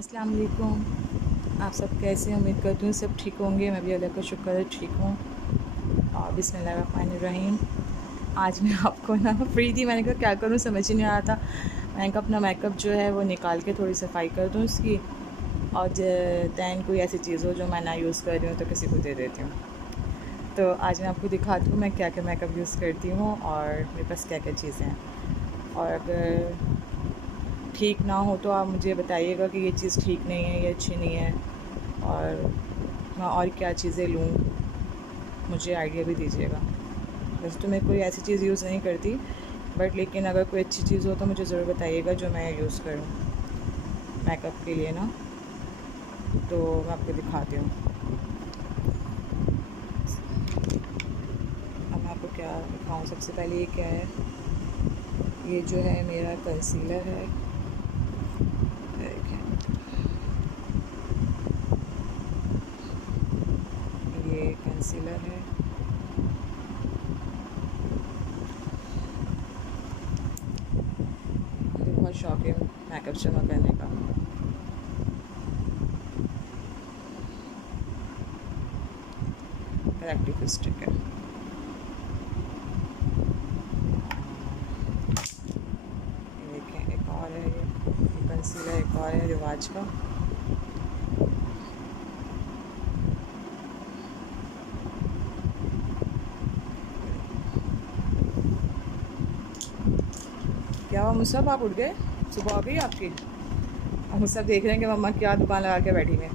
अस्सलाम वालेकुम। आप सब कैसे हैं? उम्मीद करती हूँ सब ठीक होंगे। मैं भी अल्लाह का शुक्र है ठीक हूँ। और बिस्मिल्लाहिर्रहमानिर्रहीम। आज मैं आपको ना फ्री थी, मैंने कहा क्या करूँ समझ ही नहीं आ रहा था। मैंने कहा अपना मेकअप जो है वो निकाल के थोड़ी सफाई कर दूँ उसकी, और दैन कोई ऐसी चीज़ हो जो मैं ना यूज़ कर रही हूँ तो किसी को दे देती हूँ। तो आज मैं आपको दिखाती हूँ मैं क्या क्या मेकअप यूज़ करती हूँ और मेरे पास क्या क्या चीज़ें हैं। और अगर ठीक ना हो तो आप मुझे बताइएगा कि ये चीज़ ठीक नहीं है, ये अच्छी नहीं है, और मैं और क्या चीज़ें लूँ, मुझे आइडिया भी दीजिएगा। वैसे तो मैं कोई ऐसी चीज़ यूज़ नहीं करती, बट लेकिन अगर कोई अच्छी चीज़ हो तो मुझे ज़रूर बताइएगा जो मैं यूज़ करूँ मेकअप के लिए ना। तो मैं आपको दिखाती हूँ। अब मैं आपको क्या दिखाऊँ, सबसे पहले ये क्या है, ये जो है मेरा कंसीलर है। ये कंसीलर है। मुझे बहुत शौक है मेकअप जमा करने का। करेक्टिव स्टिक है। ये देखें एक और है, ये कंसीलर एक और है रिवाज का। क्या हुआ मुझसे, आप उठ गए? सुबह आ गई आपकी? हम मुझसे देख रहे हैं कि मम्मा क्या दुकान लगा के बैठी हैं।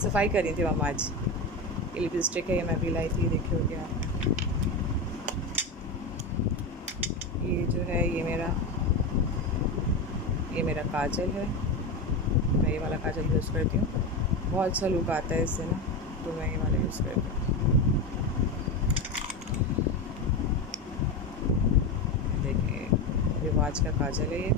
सफाई कर रही थी मम्मा आज। ये लिपस्टिक है, ये मैं भी लाई थी, देखी होगी आपने। ये जो है ये मेरा काजल है। मैं ये वाला काजल यूज़ करती हूँ, बहुत अच्छा लुक आता है इससे ना, तो मैं ये वाला यूज़ करती हूँ। देखिए रिवाज का काजल है ये।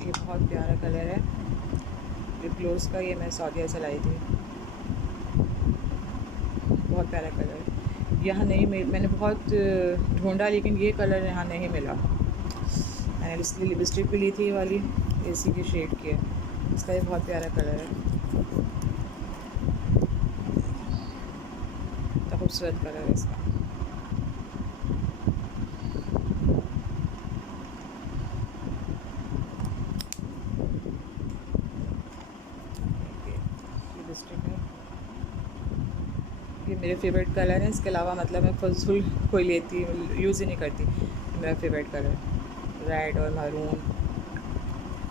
ये बहुत प्यारा कलर है लिप ग्लोस का, ये मैं सऊदीया से लाई थी। बहुत प्यारा कलर है, यहाँ नहीं मैंने बहुत ढूंढा लेकिन ये कलर यहाँ नहीं मिला। मैंने इसलिए लिपस्टिक भी ली थी, ये वाली इसी की शेड की है। इसका ये बहुत प्यारा कलर है, तो खूबसूरत कलर है इसका। लिपस्टिक है, ये मेरे फेवरेट कलर है। इसके अलावा मतलब मैं फजूल कोई लेती यूज़ ही नहीं करती। मेरा फेवरेट कलर रेड और मरून,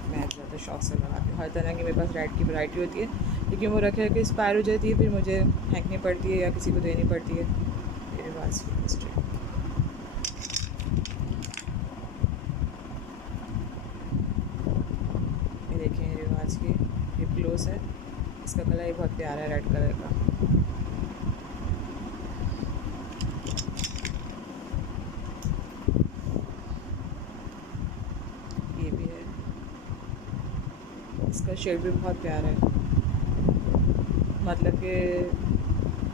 मैं ज़्यादा शौक से लगाती हूँ। हर तरह की मेरे पास रेड की वैरायटी होती है, लेकिन वो रखे रखे एक्सपायर हो जाती है, फिर मुझे फेंकनी पड़ती है या किसी को देनी पड़ती है। मेरे पास लिपस्टिक ये देखें, रिवाज की लिप ग्लोस है। इसका कलर ये बहुत प्यारा है, रेड कलर का। ये भी है, इसका शेड भी बहुत प्यारा है, मतलब कि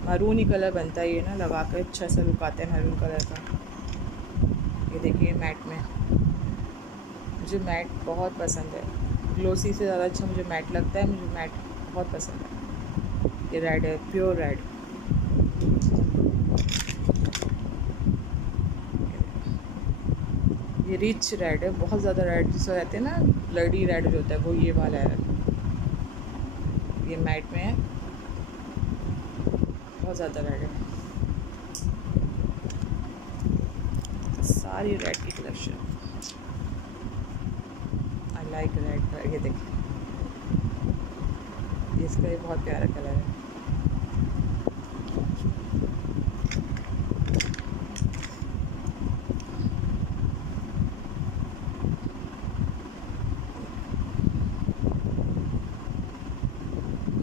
मरून ही कलर बनता है ये ना, लगा कर अच्छा सा लुक आता है मरून कलर का। ये देखिए मैट में, मुझे मैट बहुत पसंद है। ग्लोसी से ज़्यादा अच्छा मुझे मैट लगता है, मुझे मैट बहुत पसंद है। ये रेड है, प्योर रेड। ये रिच रेड है, बहुत ज़्यादा रेड जिसको रहते हैं ना, ब्लडी रेड जो होता है वो ये वाला है। ये मैट में है, बहुत ज़्यादा रेड है। सारी रेड की collection, I like red colour. ये देखिए, इसका ये बहुत प्यारा कलर है।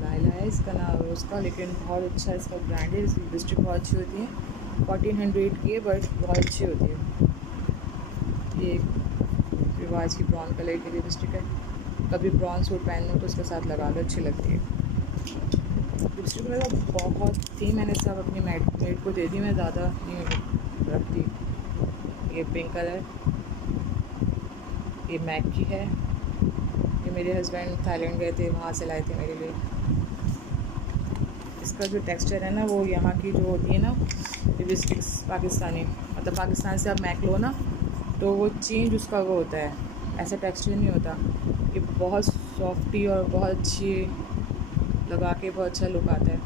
लाइला है इसका नाम है उसका, लेकिन बहुत अच्छा इसका ब्रांड है। इसकी लिपस्टिक बहुत अच्छी होती है, 1400 की है, बट बहुत अच्छी होती है। ये रिवाज की ब्राउन कलर की लिपस्टिक है, कभी ब्राउन सूट पहन लो तो उसके साथ लगा लो, अच्छी लगती है। लिपस्टिक मेरा बहुत थी, मैंने सब अपनी मेड को दे दी, मैं ज़्यादा नहीं रखती। ये पिंक कलर, ये मैक की है, ये मेरे हस्बैंड थाईलैंड गए थे, वहाँ से लाए थे मेरे लिए। इसका जो टेक्सचर है ना, वो यहाँ की जो होती है ना लिपस्टिक्स पाकिस्तानी, मतलब पाकिस्तान से आप मैक लो ना तो वो चेंज उसका वो होता है, ऐसा टेक्सचर नहीं होता। ये बहुत सॉफ्टी और बहुत अच्छी लगा के बहुत अच्छा लुक आता है।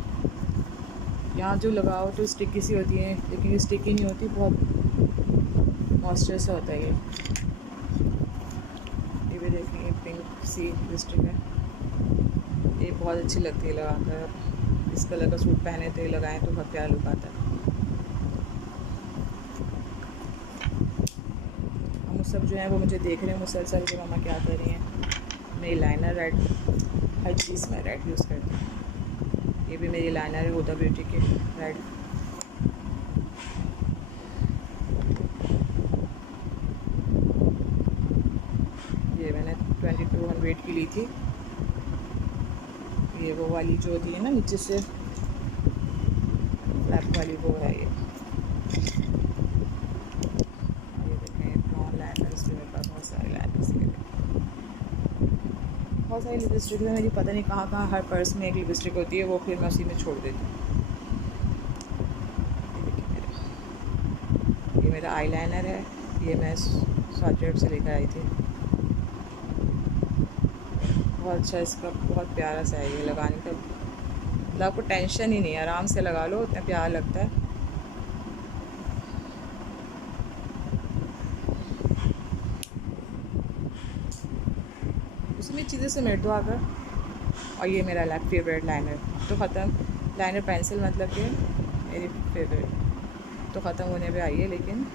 यहाँ जो लगाओ तो स्टिकी सी होती है, लेकिन ये स्टिकी नहीं होती, बहुत मॉइस्चर सा होता है ये भी देखिए पिंक सी लिपस्टिक है, ये बहुत अच्छी लगती है लगाकर। इस कलर का सूट पहने तो ये लगाएं तो बहुत प्यारा लुक आता है। हम सब जो है वो मुझे देख रहे हैं मुसलसल कि मामा क्या कर रही हैं। मेरी लाइनर रेड, हर चीज़ में रेड यूज़ करती हूँ। ये भी मेरी लाइनर है हुदा ब्यूटी की रेड। ये मैंने 2200 की ली थी। ये वो वाली जो होती है ना नीचे से फ्लैप वाली, वो है ये देखें ब्राउन लाइनर्स भी मेरे पास बहुत सारे लाइनर्स के, बहुत सारी लिपस्टिक है मेरी, पता नहीं कहाँ हर पर्स में एक लिपस्टिक होती है, वो फिर मैं उसी में छोड़ देती हूँ। ये मेरा आई लाइनर है, ये मैं सॉकेट से लेकर आई थी, बहुत अच्छा, इसका बहुत प्यारा सा है। ये लगाने का मतलब आपको टेंशन ही नहीं है, आराम से लगा लो, इतना प्यारा लगता है। उसमें चीज़ें समेट दो आकर। और ये मेरा फेवरेट लाइनर तो ख़त्म, लाइनर पेंसिल मतलब कि मेरी फेवरेट तो ख़त्म होने पे आई है, लेकिन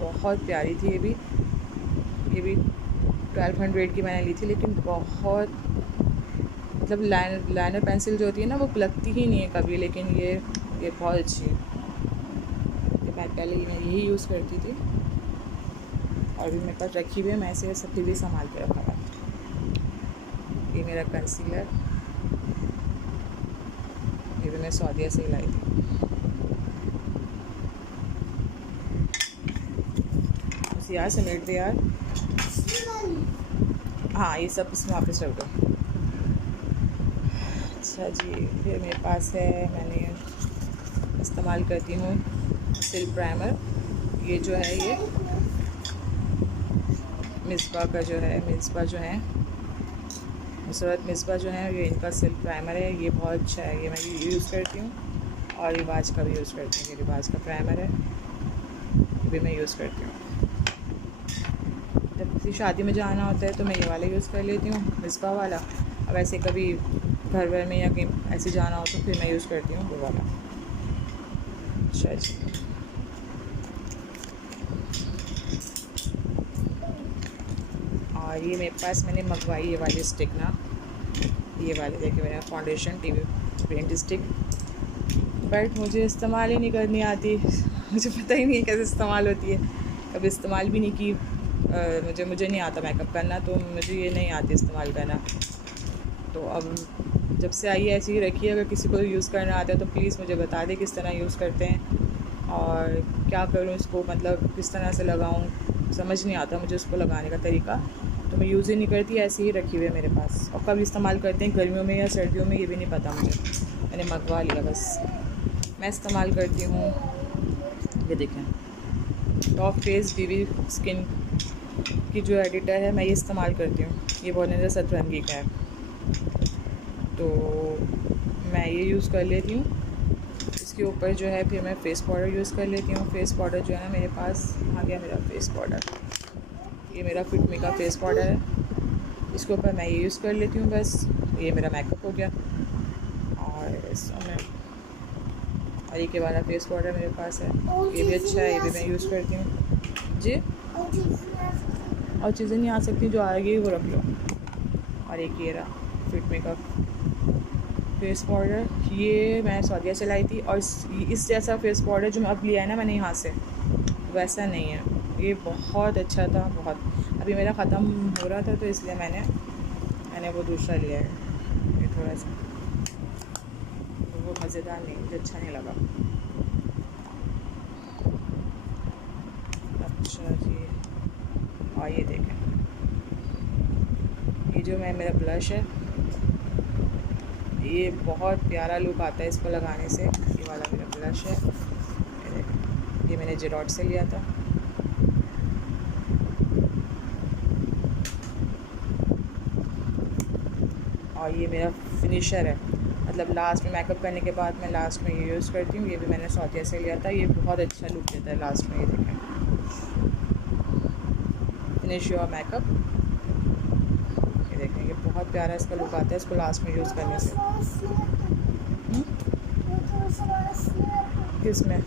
बहुत प्यारी थी। ये भी 1200 की मैंने ली थी, लेकिन बहुत मतलब लाइनर पेंसिल जो होती है ना वो लगती ही नहीं है कभी, लेकिन ये बहुत अच्छी है। ये मैं पहले मैं यही यूज़ करती थी और भी मेरे पास रखी हुई है, मैं इसे सब भी संभाल के रखा है। ये मेरा कंसीलर, ये भी मैं सऊदीया से ही लाई थी। बस यार समेट दे यार, हाँ ये सब इसमें वापस रख दो। अच्छा जी, फिर मेरे पास है, मैंने इस्तेमाल करती हूँ सिल्क प्राइमर। ये जो है ये मिसबा का जो है, नुसरत मिसबा जो है, ये इनका सिल्क प्राइमर है। ये बहुत अच्छा है, ये मैं यूज़ करती हूँ। और रिवाज का भी यूज़ करती हूँ, ये रिवाज का प्राइमर है, ये भी मैं यूज़ करती हूँ। जब किसी शादी में जाना होता है तो मैं ये वाला यूज़ कर लेती हूँ, मिसबा वाला। अब ऐसे कभी घर वर में या कहीं ऐसे जाना हो तो फिर मैं यूज़ करती हूँ वो वाला। अच्छा जी, और ये मेरे पास मैंने मंगवाई ये वाली स्टिक ना, ये वाली देखिए मेरा foundation TV paint stick, but मुझे इस्तेमाल ही नहीं करनी आती। मुझे पता ही नहीं है कैसे इस्तेमाल होती है, कभी इस्तेमाल भी नहीं की। मुझे नहीं आता मेकअप करना, तो मुझे ये नहीं आती इस्तेमाल करना। तो अब जब से आई है ऐसी ही रखी है, अगर किसी को यूज़ करना आता है तो प्लीज़ मुझे बता दें किस तरह यूज़ करते हैं और क्या करूँ इसको, मतलब किस तरह से लगाऊँ, समझ नहीं आता मुझे उसको लगाने का तरीका। तो मैं यूज़ ही नहीं करती, ऐसे ही रखी हुई है मेरे पास। और कब इस्तेमाल करते हैं गर्मियों में या सर्दियों में ये भी नहीं पता मुझे, मैंने मंगवा लिया बस। मैं इस्तेमाल करती हूँ, ये देखें टॉप फेस बीबी स्किन की जो एडिटर है, मैं ये इस्तेमाल करती हूँ। ये 17 का है, तो मैं ये यूज़ कर लेती हूँ। इसके ऊपर जो है फिर मैं फ़ेस पाउडर यूज़ कर लेती हूँ। फ़ेस पाउडर जो है ना मेरे पास आ गया मेरा फ़ेस पाउडर, ये मेरा फिटमी का फ़ेस पाउडर है। इसके ऊपर मैं ये यूज़ कर लेती हूँ बस, ये मेरा मेकअप हो गया। और इसमें और ये के वाला फ़ेस पाउडर मेरे पास है, ये भी अच्छा है, ये भी मैं यूज़ करती हूँ जी। और चीज़ें नहीं आ सकती, जो आएगी वो रख लो। और एक ये रहा फिटमी का फ़ेस पाउडर, ये मैं सऊदीया से लाई थी। और इस जैसा फ़ेस पाउडर जो मैं अब लिया है ना मैंने यहाँ से, वैसा नहीं है। ये बहुत अच्छा था, बहुत। अभी मेरा ख़त्म हो रहा था तो इसलिए मैंने वो दूसरा लिया है, ये थोड़ा सा मज़ेदार नहीं, मुझे अच्छा नहीं लगा। अच्छा जी, और ये देखें, ये जो मेरा ब्लश है, ये बहुत प्यारा लुक आता है इसको लगाने से। ये वाला मेरा ब्लश है, ये देखें, ये मैंने जेरॉट से लिया था। और ये मेरा फिनिशर है, मतलब लास्ट में मेकअप करने के बाद मैं लास्ट में ये यूज़ करती हूँ। ये भी मैंने सौदिया से लिया था, ये बहुत अच्छा लुक देता है लास्ट में। ये देखें, फिनिश योर मेकअप, ये देखें, ये बहुत प्यारा इसका लुक आता है इसको लास्ट में यूज़ करने से। किसमें?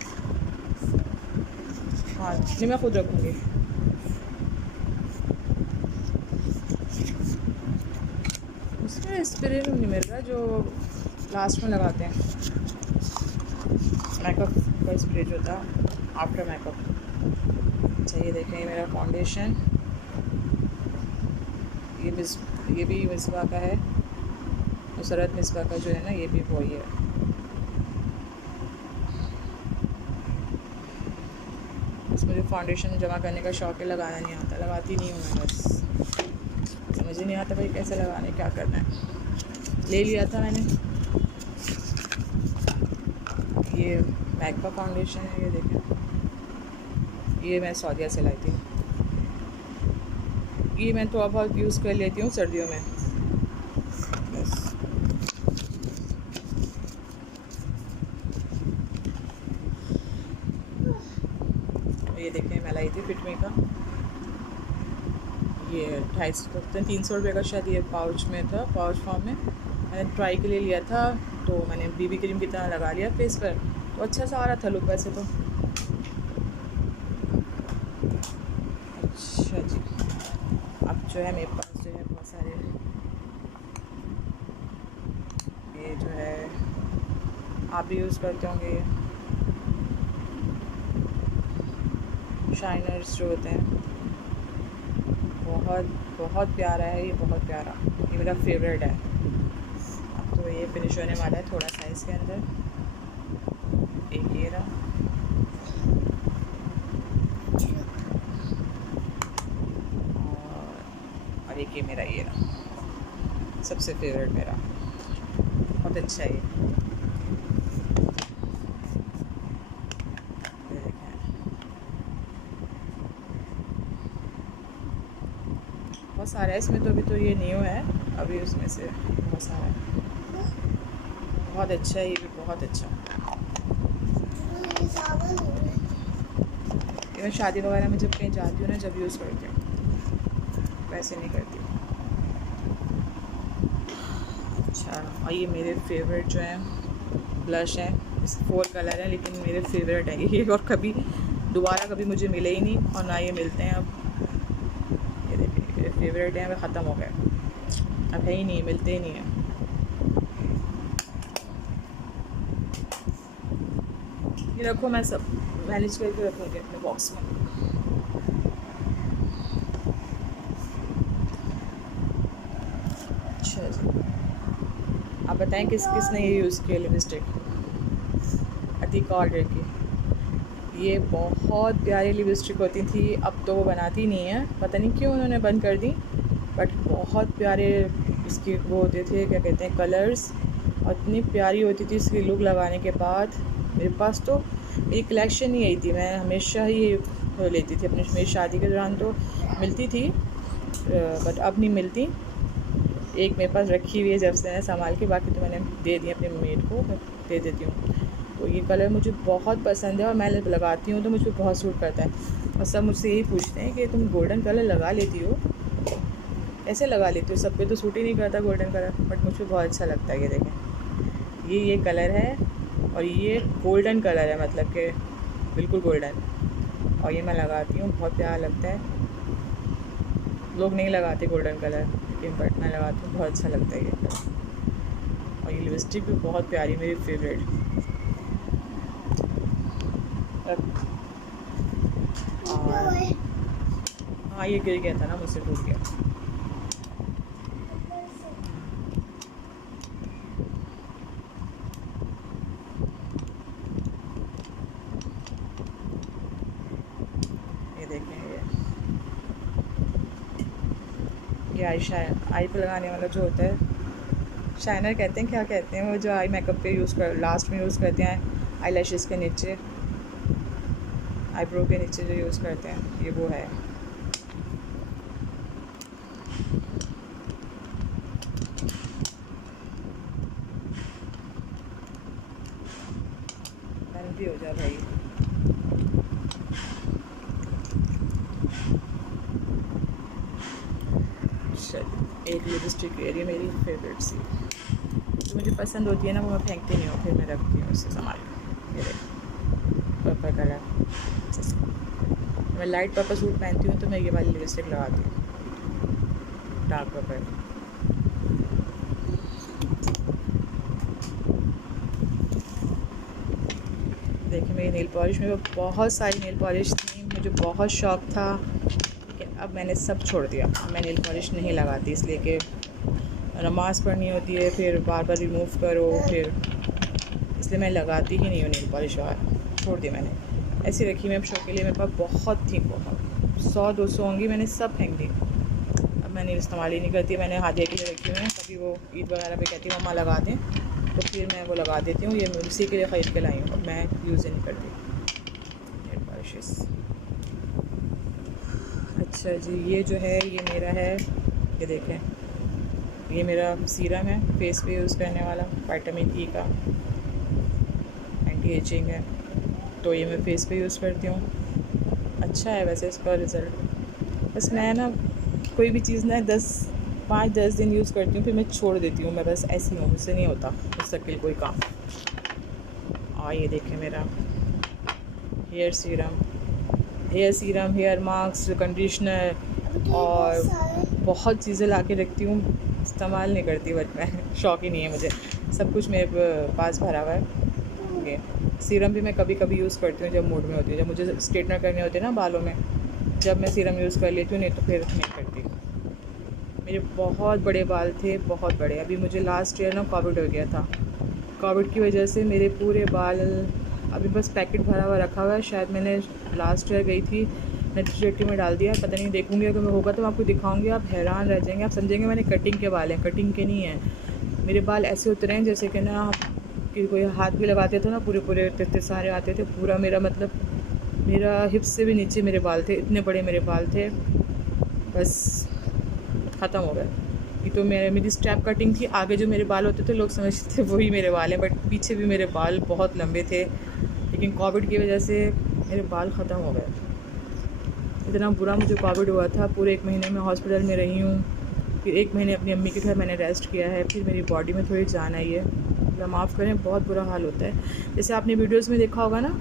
हाँ जी, मैं खुद रखूँगी। उसमें स्प्रे नहीं मिल रहा जो लास्ट में लगाते हैं, मेकअप का स्प्रे जो था आफ्टर मेकअप। अच्छा, ये देखें, ये मेरा फाउंडेशन, ये भी मिसबा का है, नुसरत मिसबा का जो है ना, ये भी वही है। इसमें जो फाउंडेशन जमा करने का शौक है, लगाना नहीं आता, लगाती नहीं हूँ मैं, बस समझ ही नहीं आता भाई कैसे लगाने, क्या करना है। ले लिया था मैंने, ये मैक का फाउंडेशन है, ये देखें, ये मैं सौदिया से लाई थी। ये मैं थोड़ा बहुत यूज़ कर लेती हूँ सर्दियों में बस। ये देखें, मैं लाई थी फिटमी का, ये 250-300 रुपये का शायद ये पाउच में था, पाउच फॉर्म में। मैंने ट्राई के लिए लिया था, तो मैंने बीबी क्रीम की तरह लगा लिया फेस पर, तो अच्छा सा आ रहा था लुक वैसे तो। अच्छा जी, अब जो है मेरे पास जो है बहुत सारे, ये जो है आप भी यूज़ करते होंगे, शाइनर्स जो होते हैं, बहुत बहुत प्यारा है ये, बहुत प्यारा, ये मेरा फेवरेट है। अब तो ये फिनिश होने वाला है थोड़ा सा इसके अंदर। एक ये रहा, और एक ये मेरा ये रहा, सबसे फेवरेट मेरा, बहुत अच्छा है ये। बहुत सारा है इसमें तो, अभी तो ये न्यू है, अभी उसमें से बहुत सारा है। बहुत अच्छा है ये भी, बहुत अच्छा। ये मैं शादी वगैरह में जब कहीं जाती हूँ ना, जब यूज़ करती हूँ, वैसे नहीं करती। अच्छा, और ये मेरे फेवरेट जो है ब्लश है, इस 4 कलर है, लेकिन मेरे फेवरेट है ये, और कभी दोबारा कभी मुझे मिले ही नहीं, और ना ये मिलते हैं अब। ये देखिए, मेरे फेवरेट हैं, वे ख़त्म हो गए, अब है ही नहीं, मिलते ही नहीं हैं। ये रखो, मैं सब मैनेज करके रखूँगी अपने बॉक्स में। अच्छा जी, आप बताएं किस किस ने ये यूज़ किया लिपस्टिक? अतीका ऑर्डर की, ये बहुत प्यारी लिपस्टिक होती थी, अब तो वो बनाती नहीं है, पता नहीं क्यों उन्होंने बंद कर दी, बट बहुत प्यारे इसके वो होते थे, क्या कहते हैं, कलर्स, और इतनी प्यारी होती थी इसकी लुक लगाने के बाद। मेरे पास तो मेरी कलेक्शन ही यही थी, मैं हमेशा ही ये लेती थी, अपनी मेरी शादी के दौरान तो मिलती थी, बट अब नहीं मिलती। एक मेरे पास रखी हुई है जब से, मैं संभाल के, बाकी तो मैंने दे दी अपने मेड को, दे देती हूँ। तो ये कलर मुझे बहुत पसंद है, और मैं लगाती हूँ तो मुझे बहुत सूट करता है, और सब मुझसे यही पूछते हैं कि तुम गोल्डन कलर लगा लेती हो, ऐसे लगा लेती हो, सब पे तो सूट ही नहीं करता गोल्डन कलर, बट मुझे बहुत अच्छा लगता है। ये देखें, ये कलर है, और ये गोल्डन कलर है, मतलब कि बिल्कुल गोल्डन, और ये मैं लगाती हूँ, बहुत प्यारा लगता है। लोग नहीं लगाते गोल्डन कलर, लेकिन बट मैं लगाती हूँ, बहुत अच्छा लगता है ये कलर। और ये लिपस्टिक भी बहुत प्यारी, मेरी फेवरेट। और हाँ, ये गिर गया था ना, मुझसे टूट गया। आई पे लगाने वाला जो होता है, शाइनर कहते हैं, क्या कहते हैं वो, जो आई मेकअप पे यूज़ कर लास्ट में यूज़ करते हैं आई लैशेज़ के नीचे, आईब्रो के नीचे जो यूज़ करते हैं, ये वो है। भी हो जाए भाई। एक लिपस्टिक ये मेरी फेवरेट सी, जो मुझे पसंद होती है ना, वो मैं फेंकती नहीं हूँ, फिर मैं रखती हूँ उससे संभाल के। पर्पल कलर, मैं लाइट पर्पल सूट पहनती हूँ तो मैं ये वाली लिपस्टिक लगाती हूँ, डार्क पर्पल। देखिए मेरी नेल पॉलिश में बहुत सारी नेल पॉलिश थी, मुझे बहुत शौक़ था कि अब मैंने सब छोड़ दिया। मैं नेल पॉलिश नहीं लगाती, इसलिए कि नमाज़ पढ़नी होती है, फिर बार बार रिमूव करो, फिर इसलिए मैं लगाती ही नहीं हूँ नेल पॉलिश, और छोड़ दी मैंने, ऐसी रखी मैं अब शौक के लिए। मेरे पास बहुत थी, बहुत 100-200 होंगी, मैंने सब फेंक दी। अब मैंने इस्तेमाल ही नहीं करती, मैंने हादिया के लिए रखी हुई हैं, कभी वो ईद वगैरह पे कहती हूँ मम्मा लगा दें, तो फिर मैं वो लगा देती हूँ। ये उसी के लिए ख़रीद के लाई हूँ, और मैं यूज़ ही नहीं करती नेल पॉलिशेस। अच्छा जी, ये जो है ये मेरा है, ये देखें, ये मेरा सीरम है फेस पे यूज़ करने वाला, विटामिन ई का, एंटी एजिंग है, तो ये मैं फेस पे यूज़ करती हूँ। अच्छा है वैसे इसका रिज़ल्ट। बस मैं ना कोई भी चीज़ ना 5-10 दिन यूज़ करती हूँ, फिर मैं छोड़ देती हूँ। मैं बस ऐसी हूँ, मुझसे नहीं होता मुस्तकिल कोई काम। और ये देखें मेरा hair serum, hair mask, conditioner, और बहुत चीज़ें ला के रखती हूँ, इस्तेमाल नहीं करती, बट मैं शौक़ ही नहीं है मुझे, सब कुछ मेरे पास भरा हुआ है। ये सीरम भी मैं कभी कभी यूज़ करती हूँ जब मूड में होती है, जब मुझे स्ट्रेटनर करने होते हैं ना बालों में, जब मैं सीरम यूज़ कर लेती हूँ, नहीं तो फिर नहीं करती। मेरे बहुत बड़े बाल थे, बहुत बड़े। अभी मुझे लास्ट ईयर ना कोविड हो गया था, कोविड की वजह से मेरे पूरे बाल, अभी बस पैकेट भरा हुआ रखा हुआ है, शायद मैंने लास्ट ईयर गई थी, मैं रेफ्रिजरेटर में डाल दिया, पता नहीं, देखूँगी अगर मैं होगा तो मैं आपको दिखाऊँगी, आप हैरान रह जाएंगे, आप समझेंगे मैंने कटिंग के बाल हैं, कटिंग के नहीं हैं। मेरे बाल ऐसे उतरे हैं जैसे कि ना कि कोई हाथ भी लगाते थे ना, पूरे इतने सारे आते थे, पूरा मेरा मतलब मेरा हिप्स से भी नीचे मेरे बाल थे, इतने बड़े मेरे बाल थे, बस ख़त्म हो गए। ये तो मेरी स्टेप कटिंग थी, आगे जो मेरे बाल होते थे लोग समझते थे वही मेरे बाल हैं, बट पीछे भी मेरे बाल बहुत लंबे थे, लेकिन कोविड की वजह से मेरे बाल ख़त्म हो गए। इतना बुरा मुझे कोविड हुआ था, पूरे 1 महीने में हॉस्पिटल में रही हूँ, फिर 1 महीने अपनी अम्मी के घर मैंने रेस्ट किया है, फिर मेरी बॉडी में थोड़ी जान आई है, मतलब माफ़ करें, बहुत बुरा हाल होता है। जैसे आपने वीडियोज़ में देखा होगा ना,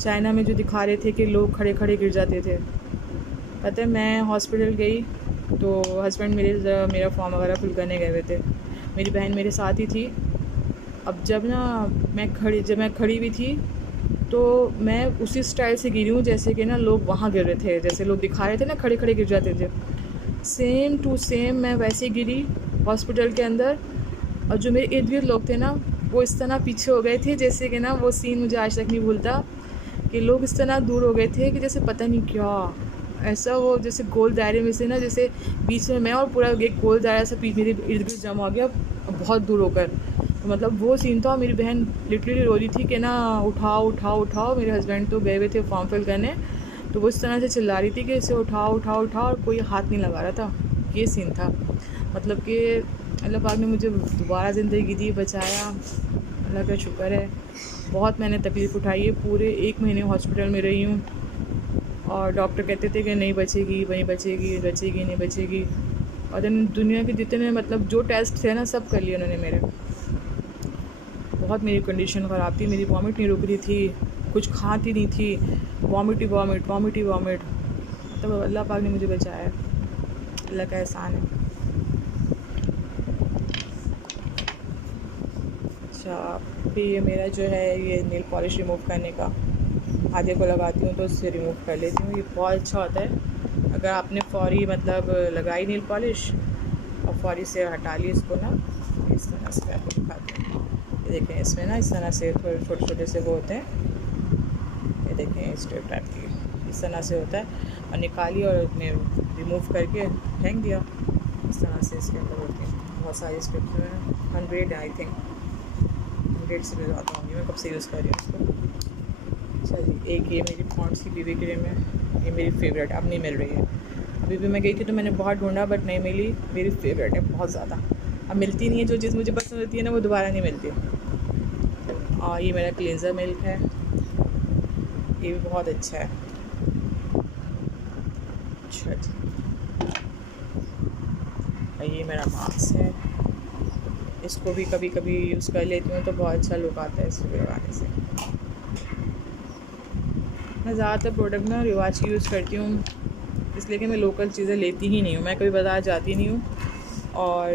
चाइना में जो दिखा रहे थे कि लोग खड़े खड़े गिर जाते थे। पता है मैं हॉस्पिटल गई तो हस्बैंड मेरा फॉर्म वगैरह फिल करने गए हुए थे, मेरी बहन मेरे साथ ही थी। अब जब मैं खड़ी हुई थी तो मैं उसी स्टाइल से गिरी हूँ जैसे कि ना लोग वहाँ गिर रहे थे, जैसे लोग दिखा रहे थे ना खड़े खड़े गिर जाते थे, सेम टू सेम मैं वैसे गिरी हॉस्पिटल के अंदर। और जो मेरे इर्द गिर्द लोग थे ना, वो इस तरह पीछे हो गए थे जैसे कि ना, वो सीन मुझे आज तक नहीं भूलता, कि लोग इस तरह दूर हो गए थे कि जैसे पता नहीं क्या, ऐसा वो जैसे गोल दायरे में से ना, जैसे बीच में मैं और पूरा एक गोल दायरा से मेरे इर्द गिर्द जमा हो गया बहुत दूर होकर। तो मतलब वो सीन था। मेरी बहन लिटरली रो रही थी कि ना उठाओ उठाओ उठाओ, मेरे हस्बैंड तो गए हुए थे फॉर्म फिल करने, तो वो इस तरह से चिल्ला रही थी कि इसे उठाओ उठाओ उठाओ, और कोई हाथ नहीं लगा रहा था। ये सीन था, मतलब कि अल्लाह पाक ने मुझे दोबारा ज़िंदगी दी, बचाया, अल्लाह का शुक्र है। बहुत मैंने तकलीफ़ उठाई है, पूरे 1 महीने हॉस्पिटल में रही हूँ, और डॉक्टर कहते थे कि नहीं बचेगी, वहीं बचेगी नहीं बचेगी, और दुनिया के जितने मतलब जो टेस्ट थे ना सब कर लिए उन्होंने मेरे। बहुत मेरी कंडीशन ख़राब थी, मेरी वॉमिट नहीं रुक रही थी, कुछ खाती नहीं थी, वॉमिट ही वॉमिट। तब अल्लाह पाक ने मुझे बचाया, अल्लाह का एहसान है। अच्छा, फिर ये मेरा जो है ये नेल पॉलिश रिमूव करने का, आधे को लगाती हूँ तो उससे रिमूव कर लेती हूँ। ये बहुत अच्छा होता है अगर आपने फौरी मतलब लगाई नेल पॉलिश और फौरी से हटा ली इसको ना, इस तरह से आपको दिखाती हूँ। ये देखें, इसमें ना इस तरह से थोड़े छोटे छोटे से वो होते हैं, ये देखें स्टेप टाइप की, इस तरह से होता है, और निकाली और उसमें रिमूव करके फेंक दिया, इस तरह से इसके अंदर होती हैं बहुत सारी स्ट्रिप्स में 100 आई थिंक 100 से भी ज़्यादा होंगी। मैं कब से यूज़ कर रही हूँ इसको। चलिए एक ये मेरी पॉन्ड्स की बीबी क्रीम है, ये मेरी फेवरेट अब नहीं मिल रही है। अभी भी मैं गई थी तो मैंने बहुत ढूंढा बट नहीं मिली। मेरी फेवरेट है बहुत ज़्यादा, अब मिलती नहीं है। जो चीज़ मुझे पसंद होती है ना वो दोबारा नहीं मिलती। और ये मेरा क्लींजर मिल्क है, ये भी बहुत अच्छा है। अच्छा जी, और ये मेरा मास्क है, इसको भी कभी कभी यूज़ कर लेती हूँ तो बहुत अच्छा लुक आता है इसको लगाने से। मैं ज़्यादातर प्रोडक्ट ना रिवाज की यूज़ करती हूँ, इसलिए कि मैं लोकल चीज़ें लेती ही नहीं हूँ। मैं कभी बाज़ार जाती नहीं हूँ और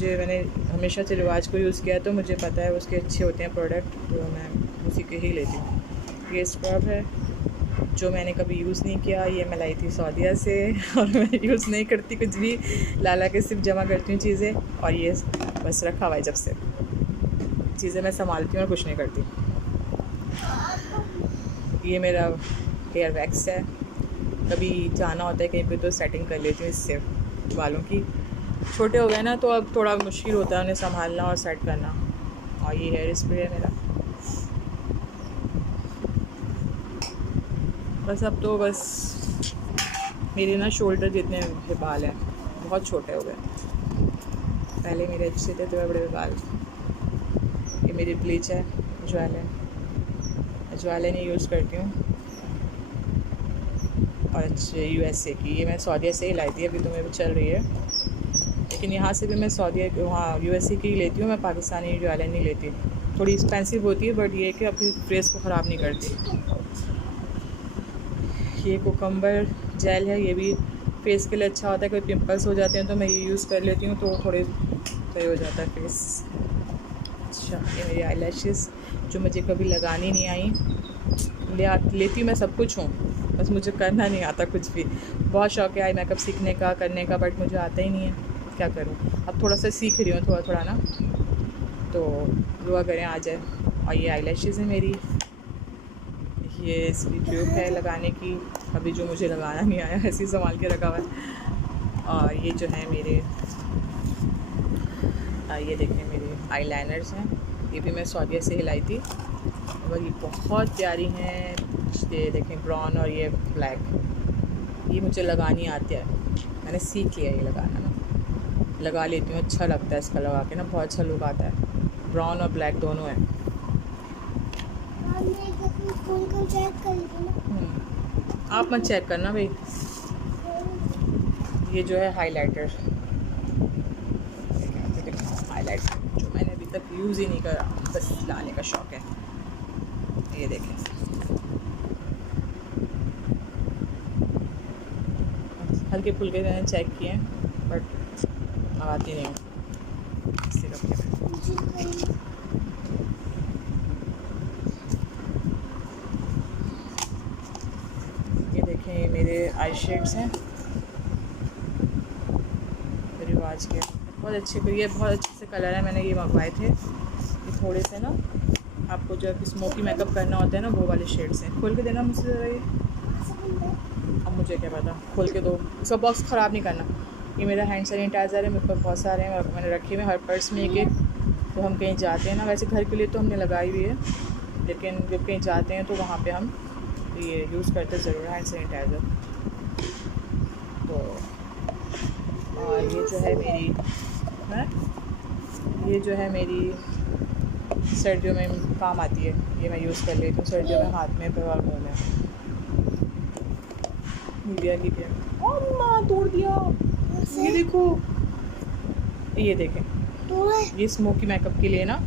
मैंने हमेशा से रिवाज को यूज़ किया तो मुझे पता है उसके अच्छे होते हैं प्रोडक्ट, तो मैं उसी के ही लेती हूँ। ये स्क्रब है जो मैंने कभी यूज़ नहीं किया, ये मैं लाई थी सऊदीया से और मैं यूज़ नहीं करती कुछ भी, ला के सिर्फ जमा करती हूँ चीज़ें। और ये बस रखा हुआ है जब से, चीज़ें मैं संभालती हूँ और कुछ नहीं करती। ये मेरा हेयर वैक्स है, कभी जाना होता है कहीं पे तो सेटिंग कर लेती हूँ इससे बालों की। छोटे हो गए ना तो अब थोड़ा मुश्किल होता है उन्हें संभालना और सेट करना। और ये हेयर स्प्रे है मेरा। बस अब तो बस मेरे ना शोल्डर जितने बाल हैं बहुत छोटे हो गए, पहले मेरे अच्छे थे तो बड़े बाल। ये मेरी ब्लीच है ज्वालन ही यूज़ करती हूँ और अच्छे USA की। ये मैं सऊदीया से ही लाई थी, अभी तो मेरी चल रही है, लेकिन यहाँ से भी मैं सऊदीया वहाँ USA की ही लेती हूँ। मैं पाकिस्तानी ज्वालन नहीं लेती, थोड़ी एक्सपेंसिव होती है बट ये कि अपनी फेस को ख़राब नहीं करती। ये कोकम्बर जेल है, ये भी फेस के लिए अच्छा होता है। कोई पिंपल्स हो जाते हैं तो मैं ये यूज़ कर लेती हूँ तो थोड़े सही हो जाता है फेस। अच्छा, ये मेरी आई लैशेज़ जो मुझे कभी लगानी नहीं आई, लेती मैं सब कुछ हूँ, बस मुझे करना नहीं आता कुछ भी। बहुत शौक़ है आई मेकअप सीखने का करने का, बट मुझे आता ही नहीं है, क्या करूँ। अब थोड़ा सा सीख रही हूँ थोड़ा ना, तो दुआ करें आ जाए। और ये आई लैशेज़ है मेरी, ये इसकी ट्यूब है लगाने की, अभी जो मुझे लगाना नहीं आया ऐसे ही संभाल के रखा हुआ है। और ये जो है मेरे ये देखें मेरे आई लाइनर्स हैं, ये भी मैं सऊदीया से ही लाई थी और ये बहुत प्यारी हैं। ये देखें ब्राउन और ये ब्लैक, ये मुझे लगानी आती है, मैंने सीख लिया ये लगाना ना, लगा लेती हूँ। अच्छा लगता है इसका लगा के ना, बहुत अच्छा लुक आता है। ब्राउन और ब्लैक दोनों हैं। आप मत चेक करना भाई। ये जो है हाइलाइटर जो मैंने अभी तक यूज़ ही नहीं करा, बस लाने का शौक़ है। ये देखें, हल्के फुल्के मैंने चेक किए हैं बट लगाती नहीं हूँ सिर्फ के। ये देखें ये मेरे आई शेड्स हैं रिवाज के, बहुत अच्छे, ये बहुत अच्छे से कलर है। मैंने ये मंगवाए थे, ये थोड़े से ना आपको जब स्मोकी मेकअप करना होता है ना वो वाले शेड्स हैं। खोल के देना मुझसे ज़रा ये, अब मुझे क्या पता, खोल के दो, इसका बॉक्स ख़राब नहीं करना। ये मेरा हैंड सैनिटाइज़र है, मेरे पास बहुत सारे हैं, मैंने रखे हुए हर पर्स में एक एक। तो हम कहीं जाते हैं ना, वैसे घर के लिए तो हमने लगाई हुई है, लेकिन जब कहीं जाते हैं तो वहाँ पे हम ये यूज़ करते ज़रूर हैंड सैनिटाइज़र। तो और ये जो है मेरी है, ये जो है मेरी सर्दियों में काम आती है, ये मैं यूज़ कर लेती हूँ सर्दियों में, हाथ में और मुँह में। निविया की क्रीम, और माँ तोड़ दिया, ये देखो, ये देखें, ये स्मोकी मेकअप के लिए ना,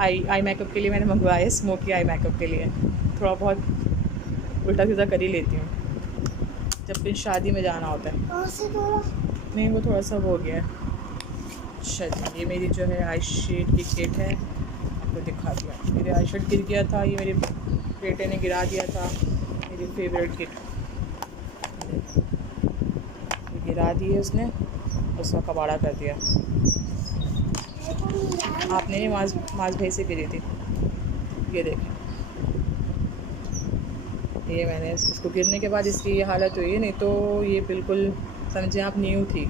आई मेकअप के लिए मैंने मंगवाया है, स्मोकी आई मेकअप के लिए। थोड़ा बहुत उल्टा सीधा कर ही लेती हूँ जब फिर शादी में जाना होता है। नहीं वो थोड़ा सा हो गया है। अच्छा जी, ये मेरी जो है आई शेड की किट है, आपको दिखा दिया। मेरे आई शेड गिर गया था, ये मेरे बेटे ने गिरा दिया था, मेरी फेवरेट किट गिरा दी है उसने, उसका कबाड़ा कर दिया। आपने नहीं, माज भाई से गिरी थी। ये देखें, ये मैंने इसको गिरने के बाद इसकी ये हालत हुई है, नहीं तो ये बिल्कुल समझें आप न्यू थी।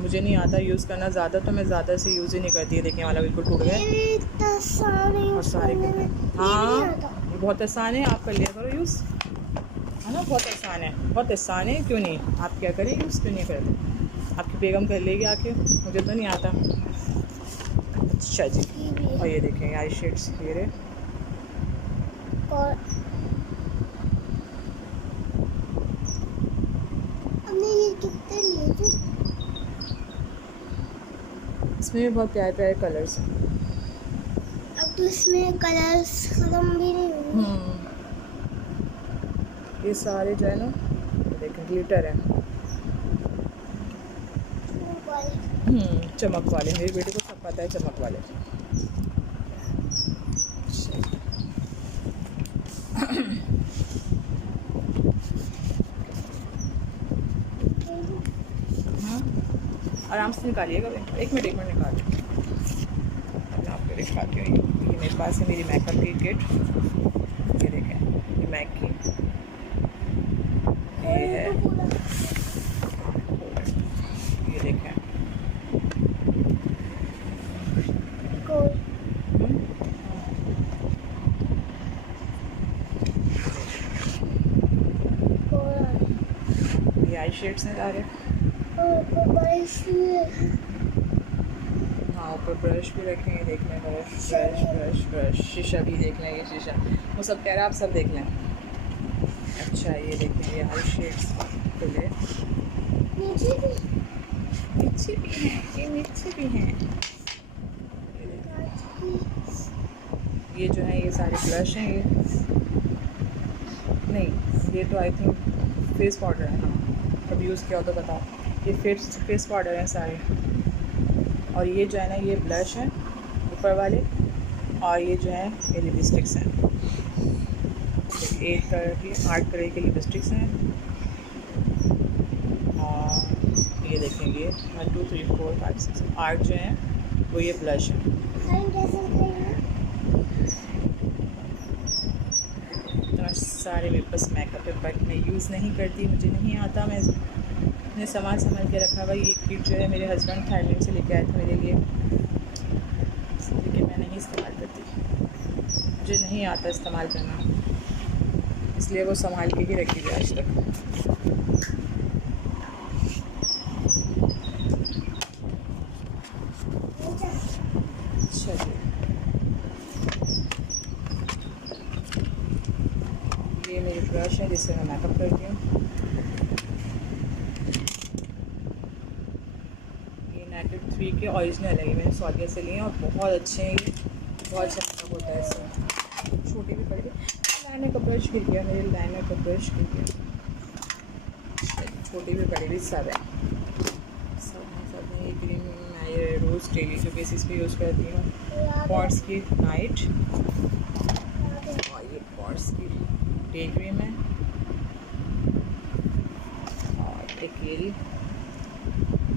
मुझे नहीं आता यूज़ करना ज़्यादा, तो मैं ज़्यादा से यूज़ ही नहीं करती है। देखने वाला बिल्कुल टूट गया और सारे हाँ ये बहुत आसान है, आप कर लिया करो यूज़, है ना, बहुत आसान है, बहुत आसान है। क्यों नहीं, आप क्या करें यूज़, क्यों नहीं करते? आपकी बेगम कर लेगी आके, मुझे तो नहीं आता। अच्छा जी, और ये देखें आई शेड्स, ये रहे। इसमें भी बहुत प्यारे प्यारे कलर्स हैं। अब तो इसमें कलर्स खत्म भी नहीं हुए। ये सारे जो है ना, देखें ग्लिटर है, चमक वाले। मेरी बेटी को सब पता है चमक वाले। आराम से निकालिएगा, एक मिनट निकालिए, मैं आपको दिखाती हूँ। ये मेरे पास है मेरी मेकअप की किट, ये देखें, ये मैक की ये है, ये देखें, ये आई शेड्स हैं सारे। हाँ ऊपर ब्रश भी रखे हैं, देख लें, ब्रश ब्रश ब्रश ब्रश, शीशा भी देख लें, ये शीशा वो सब कह रहा है, आप सब देख लें। अच्छा ये देखें, ये आई शेड्स खुले, नीचे भी हैं, ये नीचे भी हैं, ये जो है ये सारे ब्रश हैं। ये नहीं, ये तो आई थिंक फेस पाउडर है। हाँ कभी यूज़ किया हो तो बताओ। ये फेस पाउडर हैं सारे, और ये जो है ना ये ब्लश है ऊपर वाले, और ये जो है ये लिपस्टिक्स हैं। 8 कलर की 8 कलर की लिपस्टिक्स हैं, और ये देखेंगे 1 2 3 4 5 6 8 जो हैं वो ये ब्लश है। इतना सारे मेरे पास मेकअप है, बट मैं यूज़ नहीं करती, मुझे नहीं आता। मैंने संभाल के रखा हुआ। ये किट जो है मेरे हस्बैंड थाईलैंड से लेके आए थे मेरे लिए, लेकिन मैं नहीं इस्तेमाल करती, मुझे नहीं आता इस्तेमाल करना, इसलिए वो संभाल के ही रखी है आज तक। अच्छा जी, ये मेरी ब्रश है जिससे मैं मेकअप करती हूँ। ये नेकेड 3 के ओरिजिनल है, ये मैंने सौदिया से लिए हैं और बहुत अच्छे हैं। ये बहुत अच्छा मेकअप होता है इससे। छोटी भी पड़ गई, लाइनर का ब्रश गिर गया, मेरे लाइनर का ब्रश गिर गया। छोटी भी पड़ी हुई सब है, सब है। ये क्रीम मैं ये रोज़ डेली के बेसिस पे यूज़ करती हूँ। पॉन्ड्स की नाइट, और ये पॉन्ड्स की डे क्रीम है, और एक ये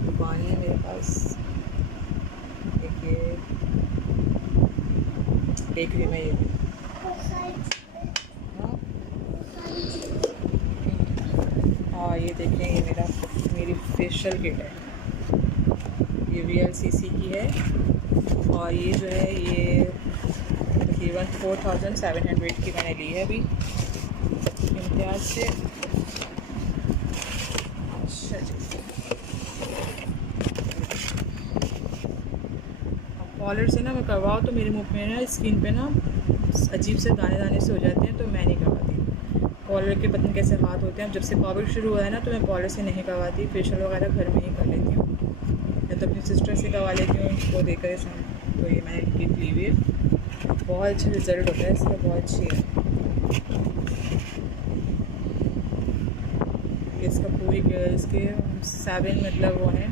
दुकान है मेरे पास, एक ये डे क्रीम है। ये और ये देखें, ये मेरी फेशियल किट है, ये VLCC की है, और ये जो है ये तकरीबन 4700 की मैंने ली है अभी इम्तियाज़ से। अच्छा जी, कॉलर से ना मैं करवाओ तो मेरे मुँह में ना स्किन पे ना अजीब से दाने दाने से हो जाते हैं, तो मैं नहीं करवाती। कॉलर के पता नहीं कैसे हाथ होते हैं। जब से कोविड शुरू हुआ है ना, तो मैं कॉलर से नहीं करवाती, फेशियल वगैरह घर में ही कर लेती हूँ, या तो अपनी सिस्टर से करवा लेती हूँ, उसको देकर। तो ये मैंने किट ली हुई है, बहुत अच्छा रिज़ल्ट होता है इसका, बहुत अच्छी है। इसका पूरी इसके 7 मतलब वो है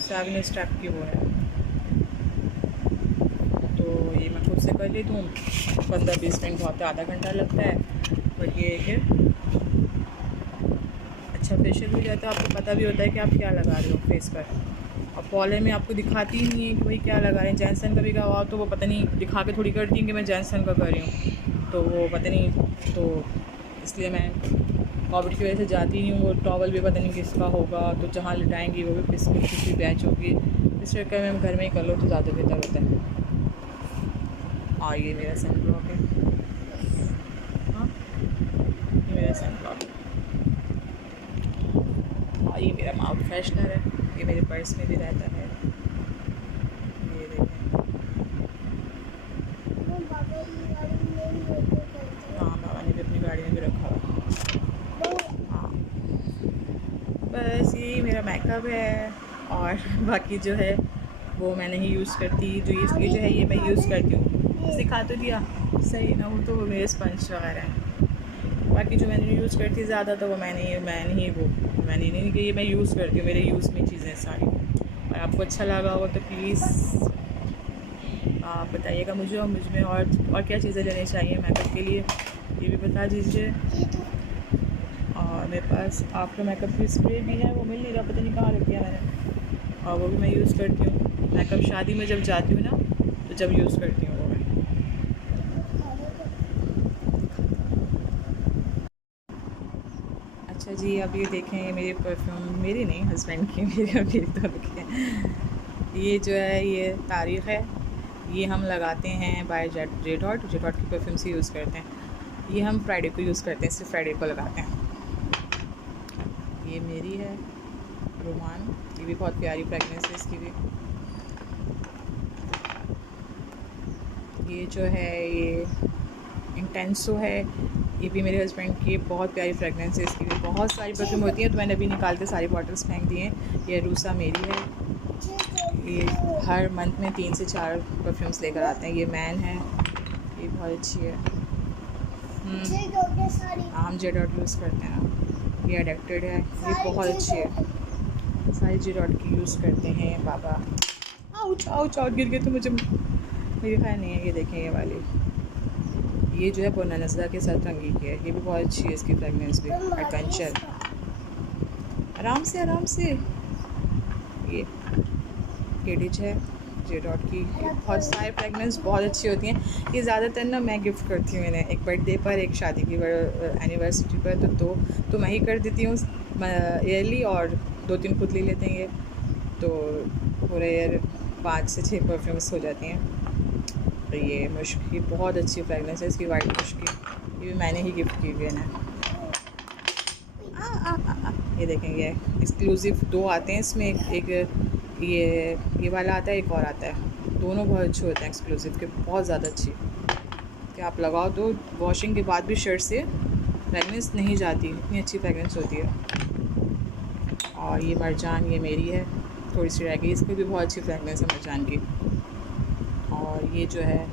7 स्टेप की वो है, तो ये मैं खुद से कर लेती हूँ। 15-20 मिनट बहुत है, आधा घंटा लगता है, बट ये है कि अच्छा फेशियल भी जाता है, आपको पता भी होता है कि आप क्या लगा रहे हो फेस पर। और कॉलर में आपको दिखाती ही नहीं है कि भाई क्या लगा रहे हैं। जैनसन का भी करवाओ तो वो पता नहीं दिखा के थोड़ी करती हैं कि मैं जैनसन का कर रही हूँ, तो वो पता नहीं, तो इसलिए मैं कोविड की वजह से जाती नहीं हूँ, वो टॉवल भी पता नहीं किसका होगा, तो जहाँ लिटाएंगी वो भी किसी बैच होगी, इस चक्कर में हम घर में ही कर लो तो ज़्यादा बेहतर होता है। और ये मेरा सन ब्लॉक है, हाँ ये मेरा सन ब्लॉक है। और ये मेरा माउथ फ्रेशनर है, ये मेरे पर्स में भी रहता है। ये देखें, हाँ बाबा ने भी अपनी गाड़ी में भी रखा हुआ। हाँ बस ये मेरा मेकअप है, और बाकी जो है वो मैं नहीं यूज़ करती। जो ये जो है ये मैं यूज़ करती हूँ, सिखा तो दिया सही ना, वो तो मेरे स्पंज वगैरह हैं। बाकी जो मैंने यूज़ करती ज़्यादा तो वो मैंने नहीं कि ये मैं यूज़ करती हूँ, मेरे यूज़ में चीज़ें सारी। और आपको अच्छा लगा हो तो प्लीज़ आप बताइएगा मुझे, और मुझ में और क्या चीज़ें लेनी चाहिए मेकअप के लिए ये भी बता दीजिए। और मेरे पास आफ्टर मेकअप की स्प्रे भी है, वो मिल नहीं रहा, पता नहीं कहाँ रख दिया मैंने, और वो भी मैं यूज़ करती हूँ। मेकअप शादी में जब जाती हूँ ना तो जब यूज़ करती हूँ वो मैं। अच्छा जी, अब ये देखें, ये मेरे परफ्यूम, मेरी नहीं हस्बैंड की, मेरे दोनों के। ये जो है ये तारीख़ है, ये हम लगाते हैं बाय जे डॉट की परफ्यूम से यूज़ करते हैं। ये हम फ्राइडे को यूज़ करते हैं, सिर्फ फ्राइडे को लगाते हैं। ये मेरी है रोमान, ये भी बहुत प्यारी फ्रेगनेंस है इसकी भी। ये जो है ये इंटेंसो है, ये भी मेरे हस्बैंड की बहुत प्यारी फ्रेगनेंस है इसकी भी। बहुत सारी परफ्यूम होती हैं तो मैंने अभी निकाल के सारी बॉटल्स फेंक दी हैं। ये रूसा मेरी है, ये हर मंथ में 3 से 4 परफ्यूम्स लेकर आते हैं। ये मैन है, ये बहुत अच्छी है। हम जे डॉट यूज़ करते हैं, ये एडेक्टेड है, ये बहुत अच्छी है। सारी जे डॉट की यूज़ करते हैं बाबा। आउच आउच आउट गिर गए तो मुझे मेरी ख्याल नहीं है। ये देखें ये वाली, ये जो है पुरना नज़रा के साथ रंगी की है, ये भी बहुत अच्छी है इसकी फ्रेगनेंस भी, एडवेंचर। आराम से ये केडिज है जे डॉट की। बहुत सारे फ्रेगनेंस बहुत अच्छी होती हैं। ये ज़्यादातर ना मैं गिफ्ट करती हूँ इन्हें, एक बर्थडे पर, एक शादी की एनिवर्सरी पर, तो मैं ही कर देती हूँ ईयरली, और 2-3 खुद ले लेते हैं ये, तो पूरे ईयर 5 से 6 परफ्यूम्स हो जाती हैं। तो ये मुश्क की बहुत अच्छी फ्रेगनेंस है इसकी, वाइट मुश्क की, ये भी मैंने ही गिफ्ट की हुई है ना। ये देखेंगे एक्सक्लूसिव 2 आते हैं इसमें, एक ये वाला आता है, एक और आता है, दोनों बहुत अच्छे होते हैं एक्सक्लूसिव के, बहुत ज़्यादा अच्छी कि आप लगाओ तो वॉशिंग के बाद भी शर्ट से फ्रेगनेंस नहीं जाती, इतनी अच्छी फ्रेगनेंस होती है। और ये मरजान, ये मेरी है, थोड़ी सी रह गई, इसकी भी बहुत अच्छी फ्रेगनेंस है मरजान की। और ये जो है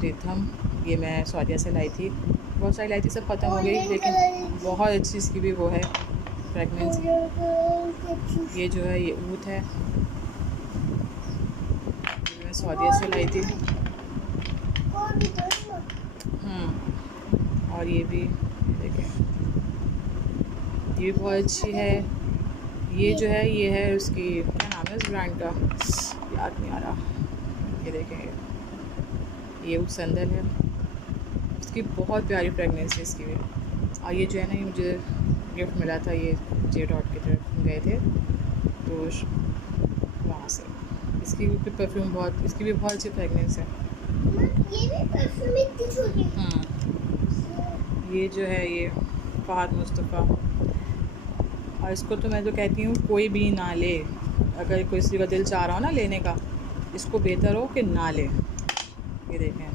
रिथम, ये मैं सऊदीया से लाई थी, बहुत सारी लाई थी, सब ख़त्म हो गई, लेकिन बहुत अच्छी इसकी भी वो है फ्रेगनेंस। ये जो है ये ऊद है, मैं सऊदीया से लाई थी। और ये भी देखें, ये भी बहुत अच्छी है। ये जो है ये है उसकी, क्या नाम है उस ब्रांड का, याद नहीं आ रहा। ये देखें, ये उस संदल है, इसकी बहुत प्यारी फ्रेगनेंस है इसकी भी। और ये जो है ना, ये मुझे गिफ्ट मिला था, ये जे डॉट की तरफ गए थे तो वहाँ से। इसकी भी परफ्यूम बहुत, इसकी भी बहुत अच्छी फ्रेगनेंस है। ये जो है ये फ़हद मुस्तफ़ा, और इसको तो मैं तो कहती हूँ कोई भी ना ले, अगर किसी का दिल चाह रहा हो ना लेने का, इसको बेहतर हो कि ना ले। ये देखें,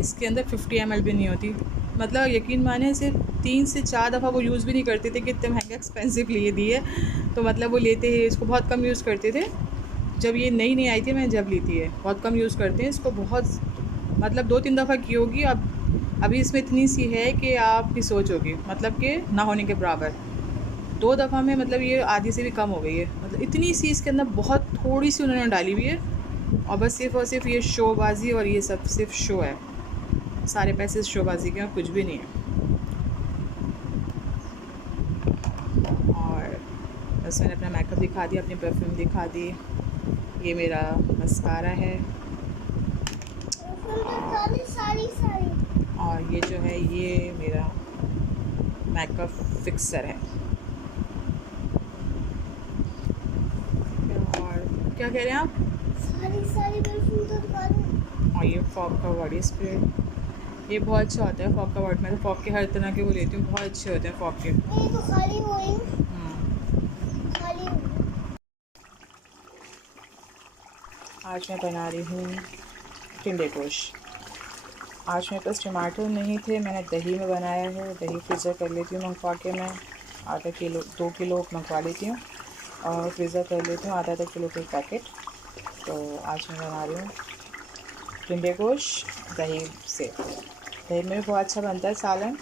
इसके अंदर 50 ml भी नहीं होती, मतलब यकीन माने सिर्फ 3 से 4 दफ़ा वो यूज़ भी नहीं करते थे कि इतने महंगा एक्सपेंसिव लिए दिए, तो मतलब वो लेते हैं इसको, बहुत कम यूज़ करते थे जब ये नई आई थी, मैं जब ली थी, है बहुत कम यूज़ करते हैं इसको, बहुत मतलब 2-3 दफ़ा की होगी। अब अभी इसमें इतनी सी है कि आपकी सोचोगी, मतलब कि ना होने के बराबर। 2 दफ़ा में मतलब ये आधी से भी कम हो गई है, मतलब इतनी सी इसके अंदर बहुत थोड़ी सी उन्होंने डाली हुई है, और बस सिर्फ़ और सिर्फ ये शोबाजी, और ये सब सिर्फ शो है, सारे पैसे शोबाजी के, और कुछ भी नहीं है। और बस मैंने अपना मेकअप दिखा दिया, अपनी परफ्यूम दिखा दी। ये मेरा मस्कारा है, और ये जो है ये मेरा मैक का फिक्सर है। और क्या कह रहे हैं आप? सारी परफ्यूम तो दिखा दूँ। और ये फॉग का बॉडी स्प्रे, ये बहुत अच्छा होता है फॉग का बॉडी। मैं तो फॉग के हर तरह के वो लेती हूँ, बहुत अच्छे होते हैं फॉग के। ये तो खाली हुई खाली। आज मैं बना रही हूँ टिंडे गोश। आज मेरे पास टमाटर नहीं थे, मैंने दही में बनाया है। दही फ्रीज़र कर लेती हूँ मंगवा के, मैं आधा किलो 2 किलो मंगवा लेती हूँ और फ्रीज़र कर लेती हूँ आधा किलो के पैकेट। तो आज मैं बना रही हूँ टिंडे गोश दही से। दही में भी बहुत अच्छा बनता है सालन।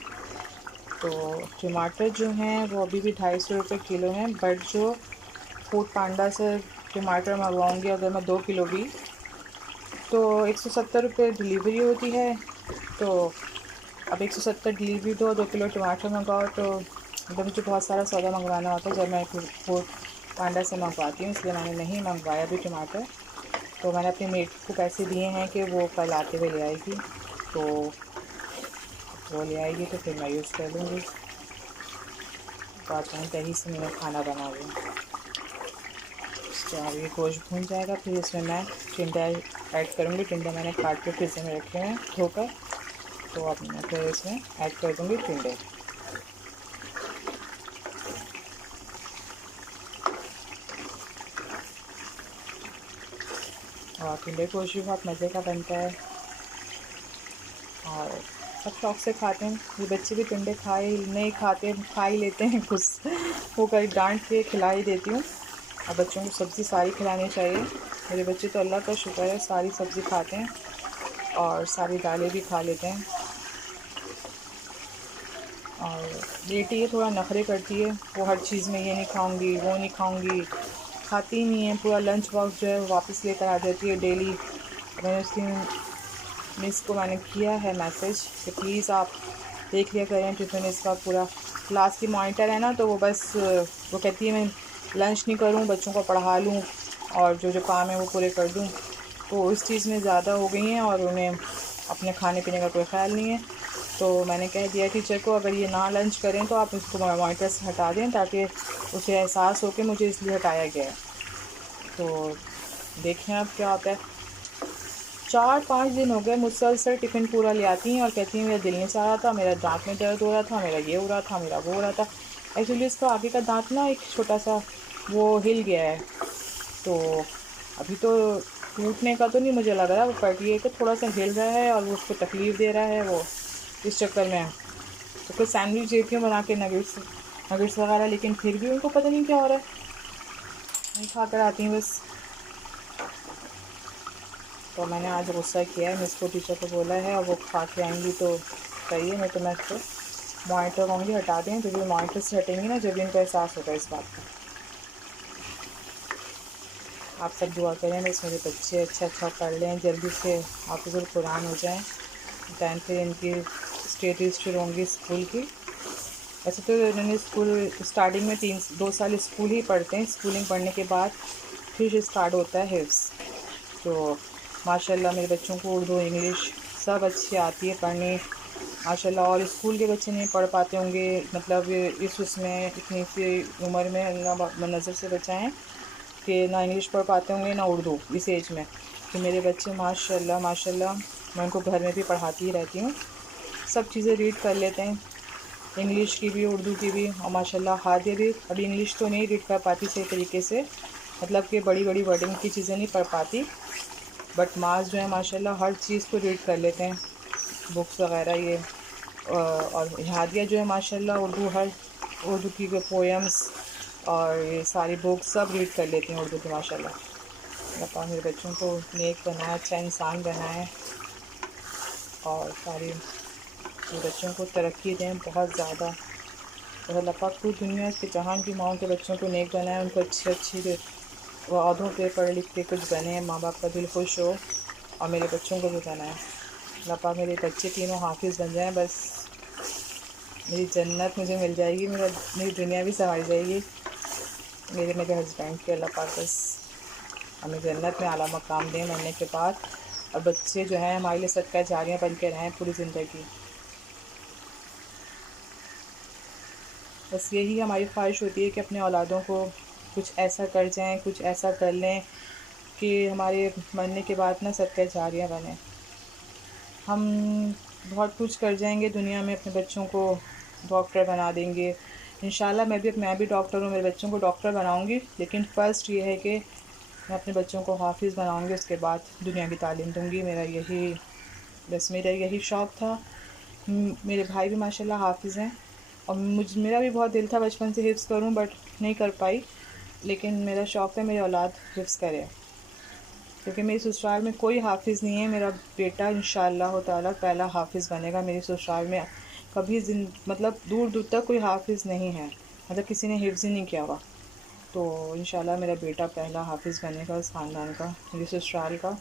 तो टमाटर जो हैं वो अभी भी 250 रुपये किलो हैं, बट जो फूड पांडा से टमाटर मंगवाऊँगी अगर मैं 2 किलो भी, तो 170 रुपये डिलीवरी होती है। तो अब 170 डिलीवरी दो, 2 किलो टमाटर मंगाओ, तो मतलब मुझे बहुत सारा सौदा मंगवाना होता है जब मैं फिर फूड पांडा से मंगवाती हूँ, इसलिए मैंने नहीं मंगवाया अभी टमाटर। तो मैंने अपने मेट को पैसे दिए हैं कि वो कल आते हुए ले आएगी, तो वो ले आएगी तो फिर मैं यूज़ कर लूँगी। तो आज मैं दही से मैं खाना बना रही हूँ। तो अब ये गोश्त भून जाएगा, फिर इसमें मैं टिंडा ऐड करूँगी। टिंडे मैंने काट के फ्रीज़र में रखे हैं धोकर, तो अब मैं फिर इसमें ऐड कर दूँगी टिंडे। और टिंडे गोश्त भी बहुत मज़े का बनता है और सब शौक़ से खाते हैं। ये बच्चे भी टिंडे नहीं खाते, खा ही लेते हैं खुश वो कहीं डांट के खिला ही देती हूँ। और बच्चों को सब्ज़ी सारी खिलानी चाहिए। मेरे बच्चे तो अल्लाह का शुक्र है सारी सब्ज़ी खाते हैं और सारी दालें भी खा लेते हैं। और बेटी ये थोड़ा नखरे करती है, वो हर चीज़ में ये नहीं खाऊंगी वो नहीं खाऊंगी, खाती ही नहीं है। पूरा लंच बॉक्स जो है वो वापस लेकर आ जाती है डेली। मैंने उसकी मिस को मैंने किया है मैसेज कि प्लीज़ आप देख लिया करें टिफ़िन इसका पूरा। क्लास की मॉनिटर है ना, तो वो बस वो कहती है मैं लंच नहीं करूं, बच्चों को पढ़ा लूं और जो जो काम है वो पूरे कर दूं। तो इस चीज़ में ज़्यादा हो गई हैं और उन्हें अपने खाने पीने का कोई ख्याल नहीं है। तो मैंने कह दिया टीचर को अगर ये ना लंच करें तो आप इसको मॉनिटर से हटा दें, ताकि उसे एहसास हो कि मुझे इसलिए हटाया गया है। तो देखें अब क्या होता है। 4-5 दिन हो गए मुसलसल टिफ़िन पूरा ले आती हैं और कहती हैं मेरा दिल नहीं चाह रहा था, मेरा दांत में दर्द हो रहा था, मेरा ये हो रहा था, मेरा वो हो रहा था। एक्चुअली इसका आगे का दांत ना एक छोटा सा वो हिल गया है, तो अभी तो टूटने का तो नहीं मुझे लग रहा, वो पटिए का थोड़ा सा हिल रहा है और वो उसको तकलीफ़ दे रहा है वो, इस चक्कर में। तो कुछ सैंडविच देती हूँ बना के, नगेट्स वगैरह, लेकिन फिर भी उनको पता नहीं क्या हो रहा है, नहीं खा कर आती हैं बस। तो मैंने आज गुस्सा किया है, मिस को टीचर को बोला है और वो खा के आएंगी तो सही है, नहीं तो मैं इसको मॉनिटर कहूँगी हटा दें। जब भी मॉनिटर से हटेंगी ना, जब भी इनको एहसास होगा इस बात का। आप सब दुआ करें बस मेरे बच्चे अच्छा पढ़ लें, जल्दी से हाफिज़ुल कुरान हो जाएं। 10th फिर इनकी स्टडीज़ शुरू होंगी स्कूल की। वैसे तो इन्होंने स्कूल स्टार्टिंग में 2 साल स्कूल ही पढ़ते हैं, स्कूलिंग पढ़ने के बाद फिर स्टार्ट होता है हिफ्ज़। तो माशाल्लाह मेरे बच्चों को उर्दू इंग्लिश सब अच्छी आती है पढ़नी माशाल्लाह। और स्कूल के बच्चे नहीं पढ़ पाते होंगे, मतलब इस उसमें इतनी सी उम्र में अल्लाह नज़र से बचाएं कि ना इंग्लिश पढ़ पाते होंगे ना उर्दू इस एज में। कि मेरे बच्चे माशाल्लाह मैं उनको घर में भी पढ़ाती ही रहती हूँ, सब चीज़ें रीड कर लेते हैं, इंग्लिश की भी उर्दू की भी। और माशाल्लाह हादिया भी अभी इंग्लिश तो नहीं रीड कर पाती सही तरीके से, मतलब कि बड़ी वर्डिंग की चीज़ें नहीं पढ़ पाती, बट मास जो है माशाल्लाह हर चीज़ को रीड कर लेते हैं, बुक्स वगैरह ये। और हादिया जो है माशाल्लाह उर्दू की पोएम्स और ये सारी बुक्स सब रीड कर लेती हैं उर्दू की माशाल्लाह। अल्लाह मेरे बच्चों को नेक बनाए, अच्छा इंसान बनाए और सारी मेरे बच्चों को तरक्की दें बहुत ज़्यादा। और अल्लाह पाक पूरी दुनिया के जहान की माओं के बच्चों को नेक बनाए, उनको अच्छी वादों पे पढ़ लिख के कुछ बने, माँ बाप का दिल खुश हो और मेरे बच्चों को भी बनाए। अल्लाह पाक मेरे बच्चे तीनों हाफिज़ बन जाएं, बस मेरी जन्नत मुझे मिल जाएगी, मेरी दुनिया भी संवार जाएगी। मेरे हस्बैंड के अल्लाह पाक बस हमें जन्नत में आला मकाम दें मरने के बाद, और बच्चे जो हैं हमारे लिए सदका जारियाँ बन के रहें पूरी ज़िंदगी। बस यही हमारी ख्वाहिश होती है कि अपने औलादों को कुछ ऐसा कर जाएं, कुछ ऐसा कर लें कि हमारे मरने के बाद ना सदका जारिया बने। हम बहुत कुछ कर जाएंगे दुनिया में, अपने बच्चों को डॉक्टर बना देंगे। इंशाल्लाह मैं भी डॉक्टर हूँ, मेरे बच्चों को डॉक्टर बनाऊँगी, लेकिन फ़र्स्ट ये है कि मैं अपने बच्चों को हाफिज़ बनाऊँगी, उसके बाद दुनिया की तालीम दूँगी। मेरा यही शौक़ था। मेरे भाई भी माशाल्लाह हाफिज़ हैं और मेरा भी बहुत दिल था बचपन से हिफ्ज़ करूँ, बट नहीं कर पाई। लेकिन मेरा शौक़ है मेरी औलाद हिफ्ज़ करे, क्योंकि मेरी ससुराल में कोई हाफिज़ नहीं है। मेरा बेटा इंशाअल्लाह ताला पहला हाफिज़ बनेगा। मेरी ससुराल में कभी मतलब दूर दूर तक कोई हाफिज़ नहीं है, मतलब किसी ने हिफ्ज़ ही नहीं किया हुआ। तो इंशाल्लाह मेरा बेटा पहला हाफिज़ बनेगा उस ख़ानदान का, मेरी ससुराल का।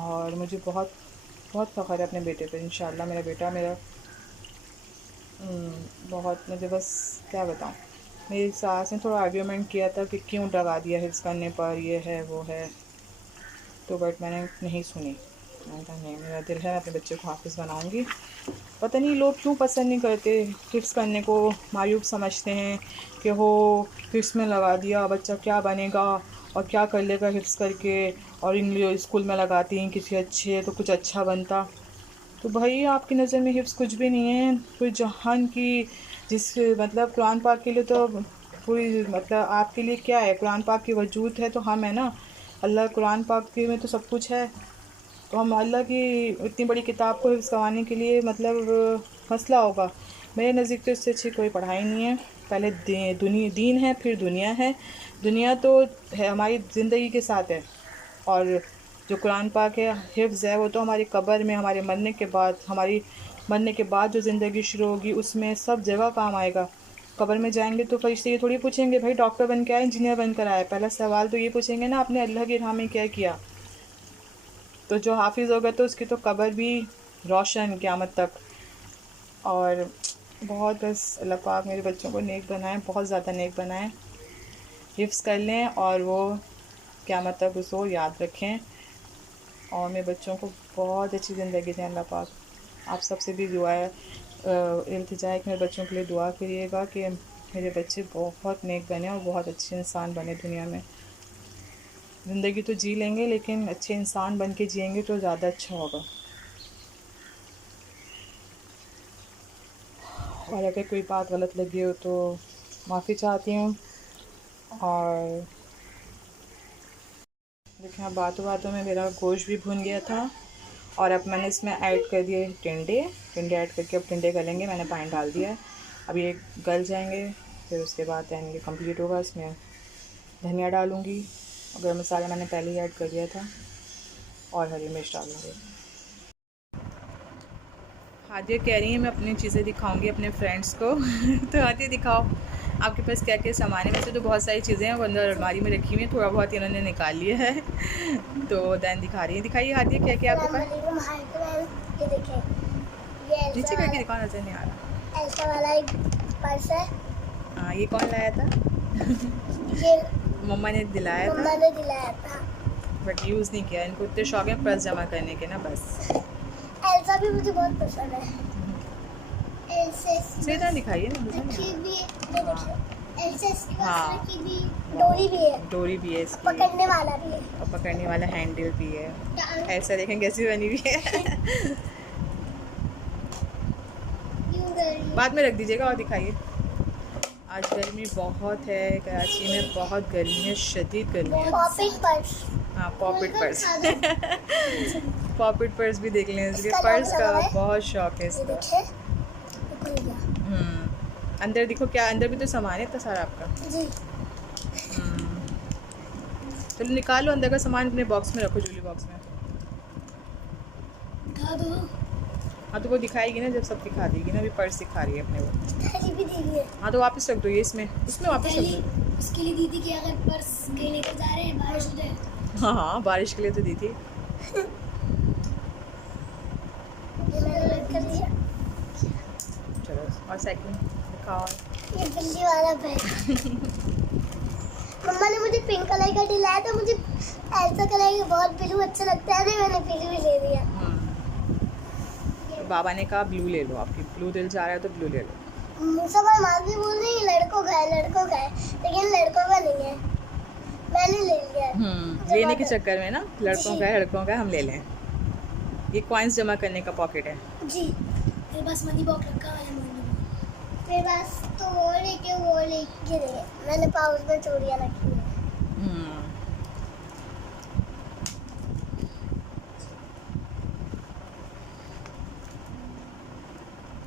और मुझे बहुत बहुत फ़ख्र है अपने बेटे पे। इंशाल्लाह मेरा बेटा बहुत, मुझे बस क्या बताऊँ, मेरी सास ने थोड़ा आर्ग्यूमेंट किया था कि क्यों डरा दिया हिफ्ज़ करने पर, ये है वो है, तो बट मैंने नहीं सुनी। मैंने कहा नहीं, मेरा दिल है मैं अपने बच्चे को हाफिज़ बनाऊँगी। पता नहीं लोग क्यों पसंद नहीं करते हिफ्ज़ करने को, मायूब समझते हैं कि हो हिफ्ज़ में लगा दिया, बच्चा क्या बनेगा और क्या कर लेगा हिफ्ज़ करके, और इंग्लिश स्कूल में लगाती हैं किसी अच्छे तो कुछ अच्छा बनता। तो भाई आपकी नज़र में हिफ्ज़ कुछ भी नहीं है, कोई जहान की जिस मतलब कुरान पाक के लिए तो पूरी, मतलब आपके लिए क्या है, कुरान पाक की वजूद है तो हम है ना, अल्लाह कुरान पाक के में तो सब कुछ है। तो हम अल्लाह की इतनी बड़ी किताब को हिफ्ज़ करवाने के लिए मतलब मसला होगा। मेरे नज़दीक तो इससे अच्छी कोई पढ़ाई नहीं है। पहले दीन है, फिर दुनिया है। दुनिया तो है हमारी ज़िंदगी के साथ है, और जो कुरान पाक है हिफ्ज़ है वो तो हमारी कब्र में, हमारे मरने के बाद जो ज़िंदगी शुरू होगी उसमें सब जगह काम आएगा। कब्र में जाएंगे तो फरिश्ते ये थोड़ी पूछेंगे भाई डॉक्टर बन के आए, इंजीनियर बन कर आए। पहला सवाल तो ये पूछेंगे ना, आपने अल्लाह की राह में क्या किया। तो जो हाफिज़ होगा तो उसकी तो कब्र भी रोशन क़यामत तक। और बहुत बस अल्लाह पाक मेरे बच्चों को नेक बनाए, बहुत ज़्यादा नेक बनाए, हिफ्ज़ कर लें और वो क़यामत तक उसको याद रखें, और मेरे बच्चों को बहुत अच्छी ज़िंदगी दें अल्लाह पाक। आप सबसे भी दुआ है, इल्तिजा है कि मेरे बच्चों के लिए दुआ करिएगा कि मेरे बच्चे बहुत नेक बने और बहुत अच्छे इंसान बने दुनिया में। ज़िंदगी तो जी लेंगे लेकिन अच्छे इंसान बन के जिएंगे तो ज़्यादा अच्छा होगा। और अगर कोई बात गलत लगी हो तो माफ़ी चाहती हूँ। और देखिए अब बातों में मेरा गोश्त भी भुन गया था, और अब मैंने इसमें ऐड कर दिए टिंडे ऐड करके अब टिंडे गलेंगे। मैंने पानी डाल दिया है, अब ये गल जाएंगे, फिर उसके बाद दैन ये कंप्लीट होगा। इसमें धनिया डालूँगी, गरम मसाला मैंने पहले ही ऐड कर दिया था, और हरी मिर्च डालूँगी। हादिया कह रही है मैं अपनी चीज़ें दिखाऊंगी अपने फ्रेंड्स को तो हादिया दिखाओ आपके पास क्या क्या सामान है। वैसे तो बहुत सारी चीज़ें हैं वो अंदर अलमारी में रखी हुई हैं, थोड़ा बहुत इन्होंने निकाल लिया है तो दैन दिखा रही है। दिखाइए हादिया क्या क्या आपके पास। नीचे करके दिखाओ, नजर नहीं आ रहा। ऐसा वाला एक पर्स है। हाँ, ये कौन लाया था? ये मम्मा ने दिलाया था बट यूज़ नहीं किया। इनको इतने शौक है पर्स जमा करने के ना, बस। एल्सा भी मुझे बहुत पसंद है। सीधा दिखाइए ना, हाँ, डोरी भी है इसकी, पकड़ने वाला भी है, और पकड़ने वाला हैंडल भी है। ऐसा देखें कैसी बनी हुई है बाद में रख दीजिएगा। और दिखाइए। आज गर्मी बहुत है कराची में, बहुत गर्मी है, शदीद गर्मी है। हाँ, पॉकेट पर्स पॉकेट पर्स भी देख लें, इसके पर्स का बहुत शौक है इसका। अंदर देखो क्या, अंदर भी तो सामान है इतना सारा आपका जी। चलो निकालो अंदर का सामान, अपने बॉक्स में रखो, जूली बॉक्स में। हाँ तो वो दिखाएगी ना, जब सब दिखा देगी ना। अभी पर्स दिखा रही है अपने वो। हाँ तो वापस रख दो ये इसमें वापस रख दो। उसके लिए दी थी कि अगर पर्स कहीं लेकर जा रहे हैं बारिश हो जाए। हाँ बारिश के लिए तो दी थी। चलो और सेकंड दिखाओ। ये बिल्ली वाला बैग मम्मा ने मुझे पिंक कलर का दिलाया था, मुझे ऐसा कलर का बहुत ब्लू अच्छा लगता है, मैंने ब्लू ही ले लिया। तो बाबा ने कहा ब्लू ले लो, आपकी ब्लू दिल जा रहा है तो ब्लू ले लो। सब माँ भी बोल रही है लड़कों का है, लेकिन लड़कों का नहीं है, मैंने ले लिया है। मुझे लेने के बहुत- चक्कर में ना लड़कों का है, लड़कों का हम ले लें। ये कॉइन्स जमा करने का पॉकेट है। जी मेरे पास मनी बॉक्स रखा है, मेरे पास तो वो लेके गए, मैंने पाउच में चूड़ियाँ रखी है। हम्म,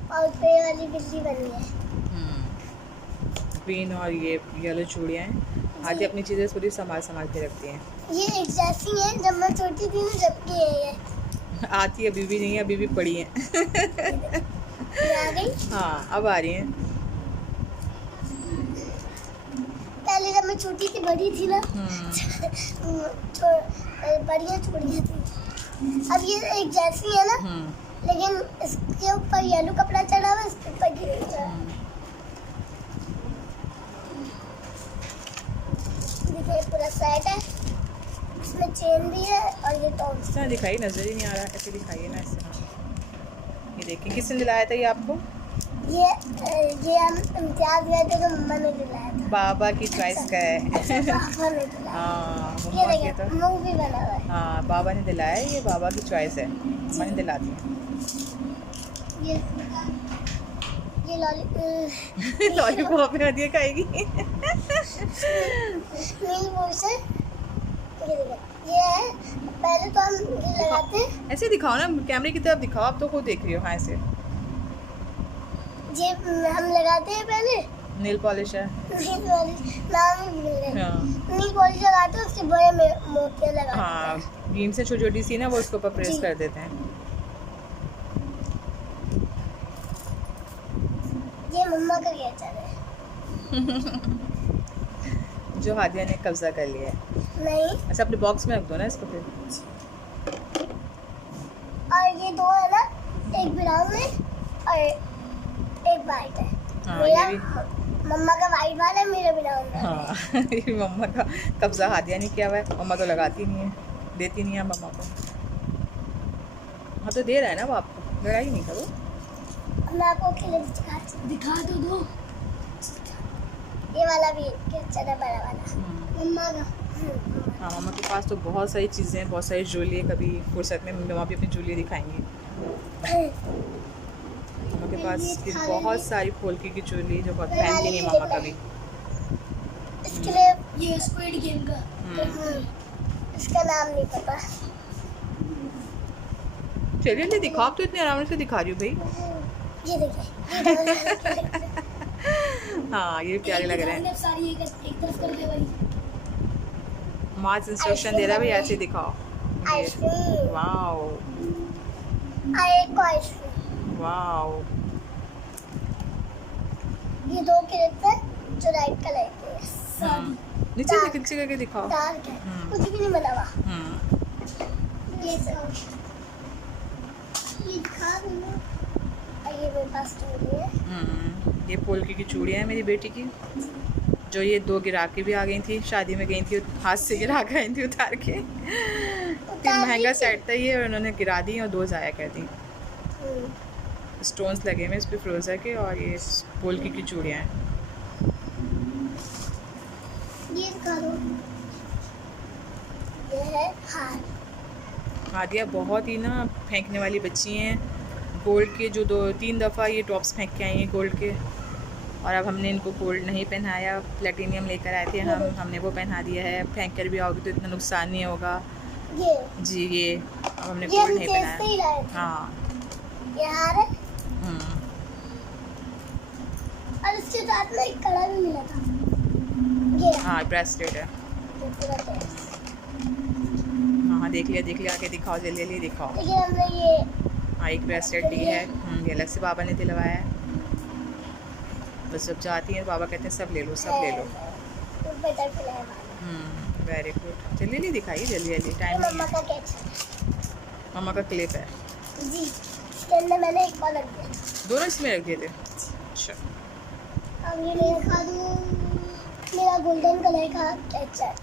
पाउच पे ये वाली बिल्ली बनी है। ग्रीन और ये येलो चूड़ियाँ हैं। आधी अपनी चीज़ें पूरी संभाल संभाल के रखती हैं। ये एक जैसी है जब मैं छोटी थी ना, जब की है ये। आती अभी भी नहीं है, अभी भी पड़ी हैं। ये आ गई। हाँ, अब आ रही हैं। पहले जब मैं छोटी थी, बड़ी थी ना, बढ़िया चूड़ियाँ थी। अब ये एक जैसी है ना, लेकिन इसके ऊपर येलो कपड़ा चढ़ा हुआ है, इसके ऊपर ग्रीन चढ़ा है। देखिए पूरा सेट है, इसमें चेन भी है और ये टॉप। इस तरह दिखाई नजर ही नहीं आ रहा, ऐसे दिखाइए ना ऐसे। ये देखिए, किसने दिलाया था ये आपको? ये हम इम्तियाज गए थे तो मम्मा ने दिलाया था। बाबा की चॉइस का है। पापा ने दिलाया। हाँ, ये मम्मा के देखिए तो मुंह भी बना हुआ है। हाँ, बाबा ने दिलाया है, ये बाबा की चॉइस है, मम्मा ने दिला दी है। ये लॉलीपॉप में दिया खाएगी। नील बोस है। ये देखिए, ये है, पहले तो हम ये लगाते हैं। ऐसे दिखाओ ना, कैमरे की तरफ दिखाओ, आप तो खुद देख रही हो। हाँ, ऐसे ये हम लगाते हैं पहले। नेल पॉलिश है। नील पॉलिश नाम ही भूल गए। हाँ, नील पॉलिश लगाते हैं, उसके बड़े में मोतियाँ लगाते हाँ, हैं। बीम से छोटी छोटी सी ना, वो उसके ऊपर प्रेस जी। कर देते हैं। ये मम्मा का कैचर है। जो हादिया ने कब्जा कर लिया है। नहीं, अच्छा, अपने बॉक्स में रख दो ना इसको फिर। और ये दो है ना, एक ब्राउन है और एक वाइट है। हाँ, मेरा ये भी। मम्मा का वाइट वाला है, मेरा ब्राउन वाला है। हाँ, ये भी मम्मा का कब्जा हादिया ने किया हुआ है। मम्मा तो लगाती नहीं है, देती नहीं है मम्मा को। हाँ, तो दे रहा है ना वो आपको, लड़ाई नहीं करो। मैं आपको खेल दिखा दो। ये वाला भी कैचर है, बड़ा वाला मम्मा का। हाँ, मम्मा के पास तो बहुत सारी चीज़ें हैं, बहुत सारी ज्वेलरी है। कभी फुर्सत में मम्मा भी अपनी ज्वेलरी दिखाएंगी। मम्मा के पास भी बहुत सारी फोल्की की ज्वेलरी जो बहुत पहनती नहीं मम्मा कभी। इसके लिए ये स्क्विड गेम का, इसका नाम नहीं पता। चलिए नहीं दिखाओ, आप तो इतने आराम से दिखा रही हो भाई। ये देखिए, हाँ, ये प्यारे लग रहे हैं। सारी एक तरफ कर दे भाई। मार्च इंस्ट्रक्शन दे रहा है भाई, ऐसे दिखाओ। आइसक्रीम, वाओ, एक आइसक्रीम। वाओ। ये दो क्लिप है जो राइट कलर के हैं। नीचे नीचे करके दिखाओ। डार्क है, कुछ भी नहीं बना हुआ। ये सब ये दिखा दूँ। ये मेरे पास चूड़ी है। ये पोल्की की चूड़ियाँ हैं मेरी बेटी की, जो ये दो गिरा के भी आ गई थी। शादी में गई थी, हाथ से गिरा कर आई थी उतार के। महंगा सेट था ये, और उन्होंने गिरा दी और दो ज़ाया कर दी। स्टोन्स लगे हुए इस पर फिरोज़ा के, और ये पोल्की की चूड़ियाँ हैं। ये दिखा दो। ये है हार। हादिया बहुत ही ना फेंकने वाली बच्ची हैं। गोल्ड के जो 2-3 दफ़ा ये टॉप्स फेंक के आई हैं गोल्ड के, और अब हमने इनको गोल्ड नहीं पहनाया। प्लेटिनियम लेकर आए थे हमने वो पहना दिया है। फेंक कर भी आओगे तो इतना नुकसान नहीं होगा ये जी। ये अब हमने ये गोल्ड हम नहीं चेस्ट से ही पहनाया। लाए थे। हाँ, ये हार है, हम्म, और इसके साथ में एक कड़ा भी मिला था। ये हाँ, ब्रेसलेट है। ये पूरा चेस्ट। हाँ, देख लिया, आके दिखाओ, जल्दी दिखाओ। लेकिन हमने ये हाँ, एक ब्रेसलेट दी है। ये अलग से बाबा ने दिलवाया है। तो जब जाती हैं बाबा कहते हैं सब ले लो, सब ले लो। बटरफ्लाई वाला। Very good. जल्दी दिखाइए, जल्दी ये टाइम मम्मा नहीं का कैचर है। मम्मा का क्लिप है। जी, इसके अंदर मैंने एक और रख दिया। दोनों इसमें रख दिए थे। अच्छा, अब ये दिखा दूँ मेरा गोल्डन कलर का कैचर,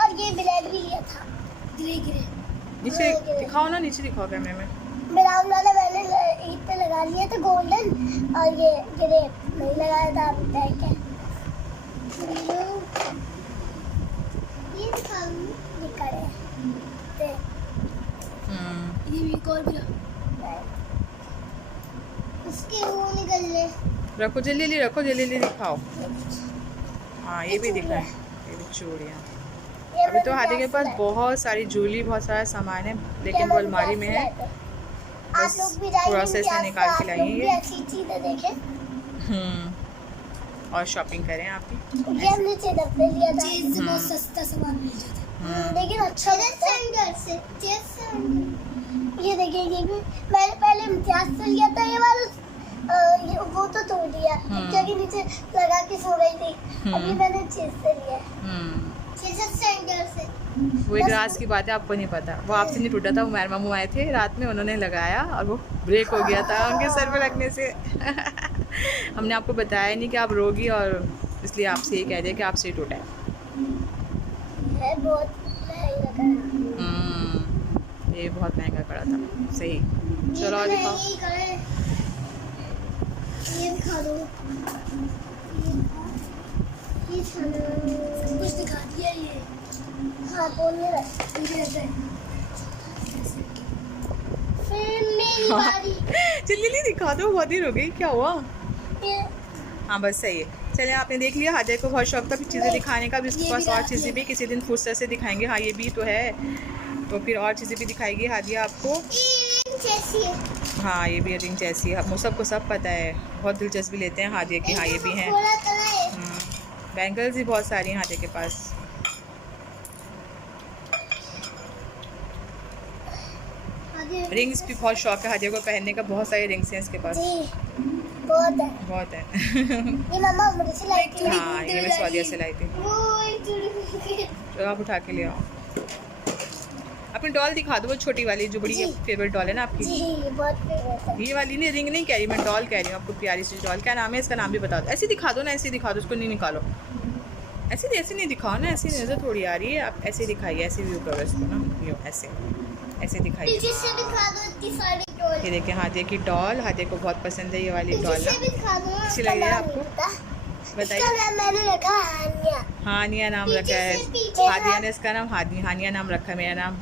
और ये ब्लैक भी लिया था। ग्रे नीचे दिखाओ ना, नीचे दिखाओ कैमरे में। ब्राउन वाला मैंने ईद पे लगा लिया था गोल्डन, और ये ग्रेप नहीं लगाया था अभी तक है। ये दिखा रहे हैं। ये भी कॉल भी उसके वो निकल ले। रखो जल्दी रखो, जल्दी दिखाओ। हाँ ये भी दिखा है, ये भी चूड़ियाँ। अभी तो हादी के पास बहुत सारी ज्वेलरी, बहुत सारा सामान है, लेकिन वो अलमारी में है। बस थोड़ा सा इसे निकाल के लाइए। ऐसी चीजें देखें और शॉपिंग करें आप भी। ये हमने चेदर पे लिया था, चीज बहुत सस्ता सामान मिल जाता है, लेकिन अच्छा लगता है। ये देखिए, ये भी मैंने पहले इम्तियाज से लिया था ये वाला, ये वो तो तोड़ दिया क्योंकि नीचे लगा के सो गई थी। अभी मैंने चीज से लिया, वो एक राज की बात है, आपको नहीं पता। वो आपसे नहीं टूटा था, वो मेरे मामू आए थे रात में, उन्होंने लगाया और वो ब्रेक हो गया था उनके सर पे लगने से। हमने आपको बताया नहीं कि आप रोगी, और इसलिए आपसे ये कह दिया कि आपसे ही टूटा है। बहुत महंगा ये बहुत महंगा पड़ा था। सही, चलो और दिखाओ। ये दिखा दो, ये सब कुछ दिखा दिया। ये हाँ बोलने फिर मेरी बारी। जल्दी दिखा दो, बहुत देर हो गई, क्या हुआ? ये हाँ बस सही है। चलिए आपने देख लिया, हादिया को बहुत शौक था चीज़ें दिखाने का, भी उसके पास और चीज़ें भी किसी दिन फुर्सत से दिखाएंगे। हाँ ये भी तो है, तो फिर और चीज़ें भी दिखाएगी हादिया आपको। जैसी है। हाँ ये भी रिंग जैसी है, हम सबको सब पता है, बहुत दिलचस्पी लेते हैं हादिया की। हाँ ये भी हैं, बैंगल्स भी बहुत सारी हैं हादिया के पास। रिंग्स भी बहुत शौक है हादिया को पहनने का, बहुत सारे रिंग्स हैं इसके पास। बहुत है, बहुत है। ये मम्मा मुझे सिलाई थी। हाँ ये मैं सऊदीया से लाई थी। तो आप उठा के ले आओ। अपनी डॉल दिखा दो, वो छोटी वाली जो बड़ी फेवरेट डॉल है ना आपकी। जी, बहुत फेवरेट है। ये वाली नहीं, रिंग नहीं कह रही मैं, डॉल कह रही हूँ आपको, प्यारी सी डॉल। क्या नाम है इसका, नाम भी बता दो। ऐसे दिखा दो ना, ऐसे दिखा दो, उसको नहीं निकालो। ऐसे नहीं दिखाओ ना, ऐसी नज़र थोड़ी आ रही है। आप ऐसे दिखाइए, ऐसे व्यू करो इसको ना, यो ऐसे दिखाइए। ये देखिए हादिया की डॉल, हादिया को बहुत पसंद है ये वाली डॉल ना। अच्छी लग रही है आपको? बताइए। मैंने रखा हानिया। हानिया नाम रखा है हादिया ने, इसका नाम हानिया नाम रखा है। मेरा नाम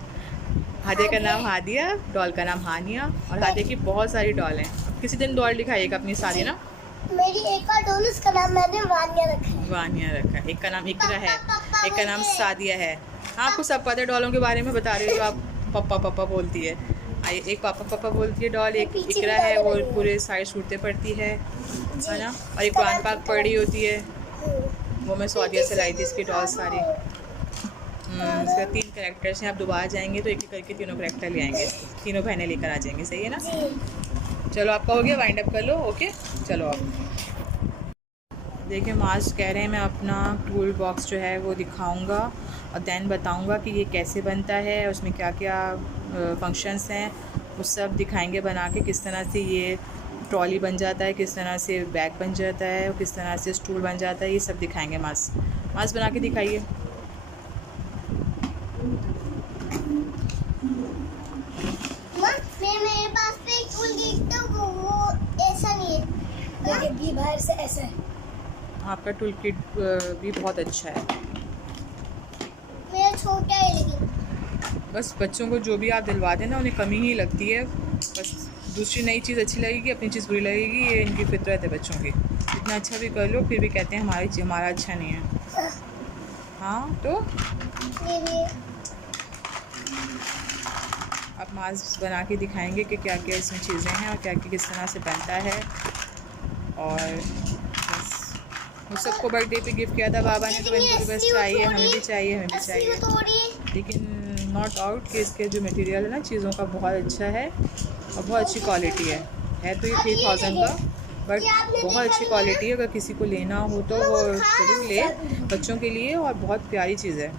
हादिया का नाम हादिया, डॉल का नाम हानिया। और हादिया की बहुत सारी डॉल हैं। किसी दिन डॉल दिखाइएगा अपनी सारी ना। मेरी एक और डॉल, उसका नाम मैंने वानिया रखा है। वानिया रखा है, एक का नाम इकरा है, एक का नाम सादिया है। हाँ आपको सब पता है, डॉलों के बारे में बता रही हो जो आप पप्पा पप्पा बोलती है। एक पापा पापा बोलती है डॉल, एक इकरा है, वो पूरे सारी सूरतें पढ़ती है ना, और एक कुरान पाक पढ़ी होती है। वो मैं सऊदीया से लाई थी इसकी डॉल सारी। इसका 3 कैरेक्टर्स हैं, आप दोबारा जाएंगे तो एक एक करके तीनों कैरेक्टर ले आएंगे, तीनों बहनें लेकर आ जाएंगे। सही है ना? चलो आपका हो गया, वाइंड अप कर लो। ओके चलो आप देखिए, मार्च कह रहे हैं मैं अपना टूल बॉक्स जो है वो दिखाऊंगा और दैन बताऊंगा कि ये कैसे बनता है, उसमें क्या क्या फंक्शंस हैं, वो सब दिखाएंगे बना के। किस तरह से ये ट्रॉली बन जाता है, किस तरह से बैग बन जाता है, और किस तरह से स्टूल बन जाता है, ये सब दिखाएंगे। मास्क बना के दिखाइए। मेरे पास पे एक टूल किट तो वो ऐसा नहीं है, ये बाहर से ऐसा है। आपका टूल किट भी बहुत अच्छा है। मेरा छोटा है लेकिन बस बच्चों को जो भी आप दिलवा देना उन्हें कमी ही लगती है। बस दूसरी नई चीज़ अच्छी लगेगी, अपनी चीज़ बुरी लगेगी, ये इनकी फितरत है बच्चों की। इतना अच्छा भी कर लो फिर भी कहते हैं हमारा अच्छा नहीं है। हाँ तो ये भी आप मास्क बना के दिखाएंगे कि क्या क्या इसमें चीज़ें हैं और क्या क्या किस तरह से बनता है। और बस उस सबको बर्थडे पे गिफ्ट किया था बाबा ने, तो इनको भी बस चाहिए, हमें भी चाहिए, हमें भी चाहिए। लेकिन नॉट आउट कि इसके जो मटेरियल है ना चीज़ों का बहुत अच्छा है और बहुत अच्छी क्वालिटी है तो ये 3000 का, बट बहुत अच्छी क्वालिटी है। अगर किसी को लेना हो तो वो जरूर ले, बच्चों के लिए, और बहुत प्यारी चीज़ है।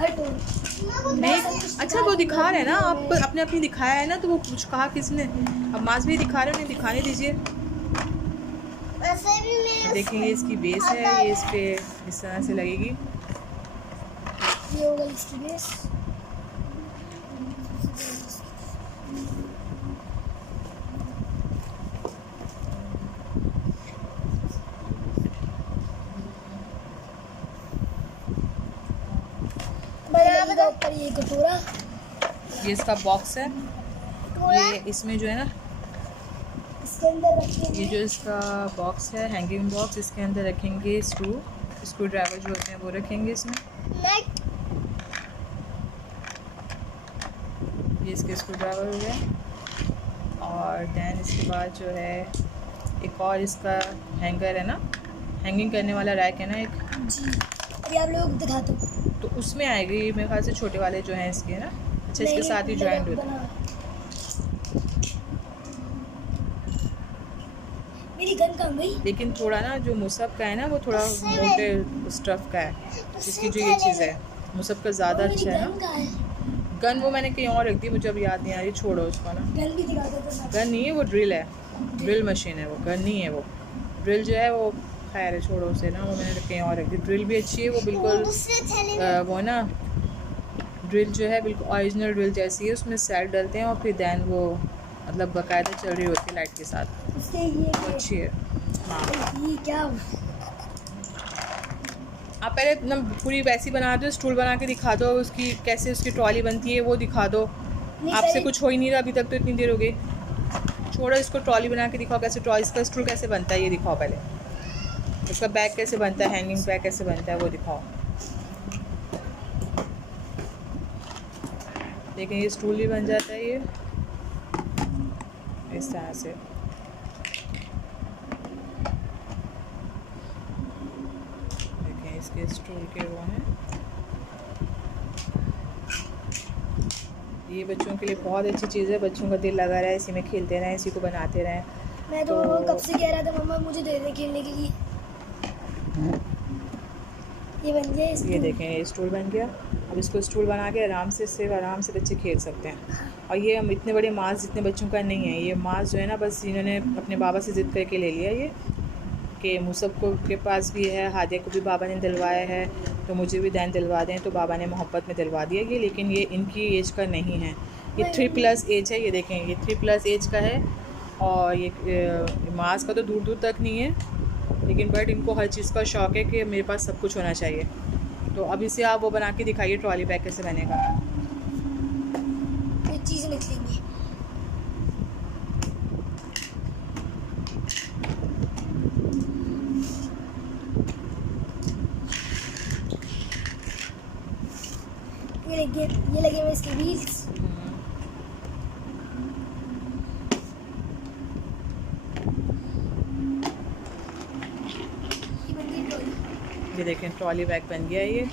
नहीं अच्छा वो दिखा रहे हैं ना, आप अपने अपनी दिखाया है ना, तो वो कुछ कहा किसने? अब मास्क भी दिखा रहे हैं, उन्हें दिखाने दीजिए। देखिए ये इसकी बेस है, ये इस पे इस तरह से लगेगी। और ये कटोरा, ये इसका बॉक्स है। कटोरा ये इसमें जो है ना, इसके अंदर रखेंगे। ये जो इसका बॉक्स है, हैंगिंग बॉक्स, इसके अंदर रखेंगे स्क्रू ड्राइवर जो होते हैं वो रखेंगे इसमें। नेक्स्ट ये इसके स्क्रू ड्राइवर हो गए। और दैन इसके बाद जो है एक और इसका हैंगर है ना, हैंगिंग करने वाला रैक है ना एक, जी, अभी आप लोगों को दिखाता हूँ। तो उसमें आएगी मेरे ख्याल से छोटे वाले जो हैं इसके ना। अच्छा, इसके साथ ही जॉइंट होते हैं। मेरी गन कहाँ गई? लेकिन थोड़ा ना जो मुसब का है ना वो थोड़ा मोटे स्टफ का है, जिसकी जो ये चीज़ है मुसब का ज़्यादा अच्छा है गन ना। कहाँ है? गन वो मैंने कहीं और रख दी, मुझे अब याद नहीं आ रही, छोड़ो उसको ना। गन भी दिखा दो तो। गन नहीं है वो, ड्रिल है, ड्रिल मशीन है वो, गन नहीं है वो। ड्रिल जो है वो खैर है, छोड़ो उसे ना, वो मैंने कहीं और रख दी। ड्रिल भी अच्छी है वो, बिल्कुल वो ना ड्रिल जो है बिल्कुल ओरिजिनल ड्रिल जैसी है, उसमें सेट डलते हैं और फिर दैन वो मतलब बाकायदा चल रही होती है लाइट के साथ, उससे ये अच्छी है। हाँ, ये क्या आप पहले ना पूरी वैसी बना दो, स्टूल बना के दिखा दो उसकी, कैसे उसकी ट्रॉली बनती है वो दिखा दो। आपसे कुछ हो ही नहीं रहा अभी तक, तो इतनी देर हो गई। छोड़ो इसको, ट्रॉली बना के दिखाओ कैसे, ट्रॉली इसका स्टूल कैसे बनता है ये दिखाओ पहले, उसका बैग कैसे बनता है, हैंगिंग बैग कैसे बनता है वो दिखाओ। लेकिन ये स्टूल भी बन जाता है ये इस तरह से। देखें इसके स्टूल के वो हैं, ये बच्चों के लिए बहुत अच्छी चीज़ है। बच्चों का दिल लगा रहा है, इसी में खेलते रहें, इसी को बनाते रहें। मैं तो कब से कह रहा था मम्मा मुझे दे दे खेलने के लिए। ये बन गया स्टूल। ये देखें ये स्टूल बन गया। अब इसको स्टूल बना के आराम से बच्चे खेल सकते हैं। और ये हम इतने बड़े मास जितने बच्चों का नहीं है, ये मास जो है ना बस इन्होंने अपने बाबा से ज़िद करके ले लिया ये, कि मुसब को के पास भी है, हादिया को भी बाबा ने दिलवाया है, तो मुझे भी दैन दिलवा दें, तो बाबा ने मोहब्बत में दिलवा दिया ये। लेकिन ये इनकी एज का नहीं है, ये 3+ एज है। ये देखें ये 3+ एज का है। और ये मास का तो दूर दूर तक नहीं है, लेकिन बट इनको हर चीज़ का शौक़ है कि मेरे पास सब कुछ होना चाहिए। तो अब इसे आप वो बना के दिखाइए ट्रॉली बैग कैसे बनेगा। ये चीज़ निकलेंगी। ये लगे हुए इसके व्हील्स। ये देखें ट्रॉली बैग बन गया है ये।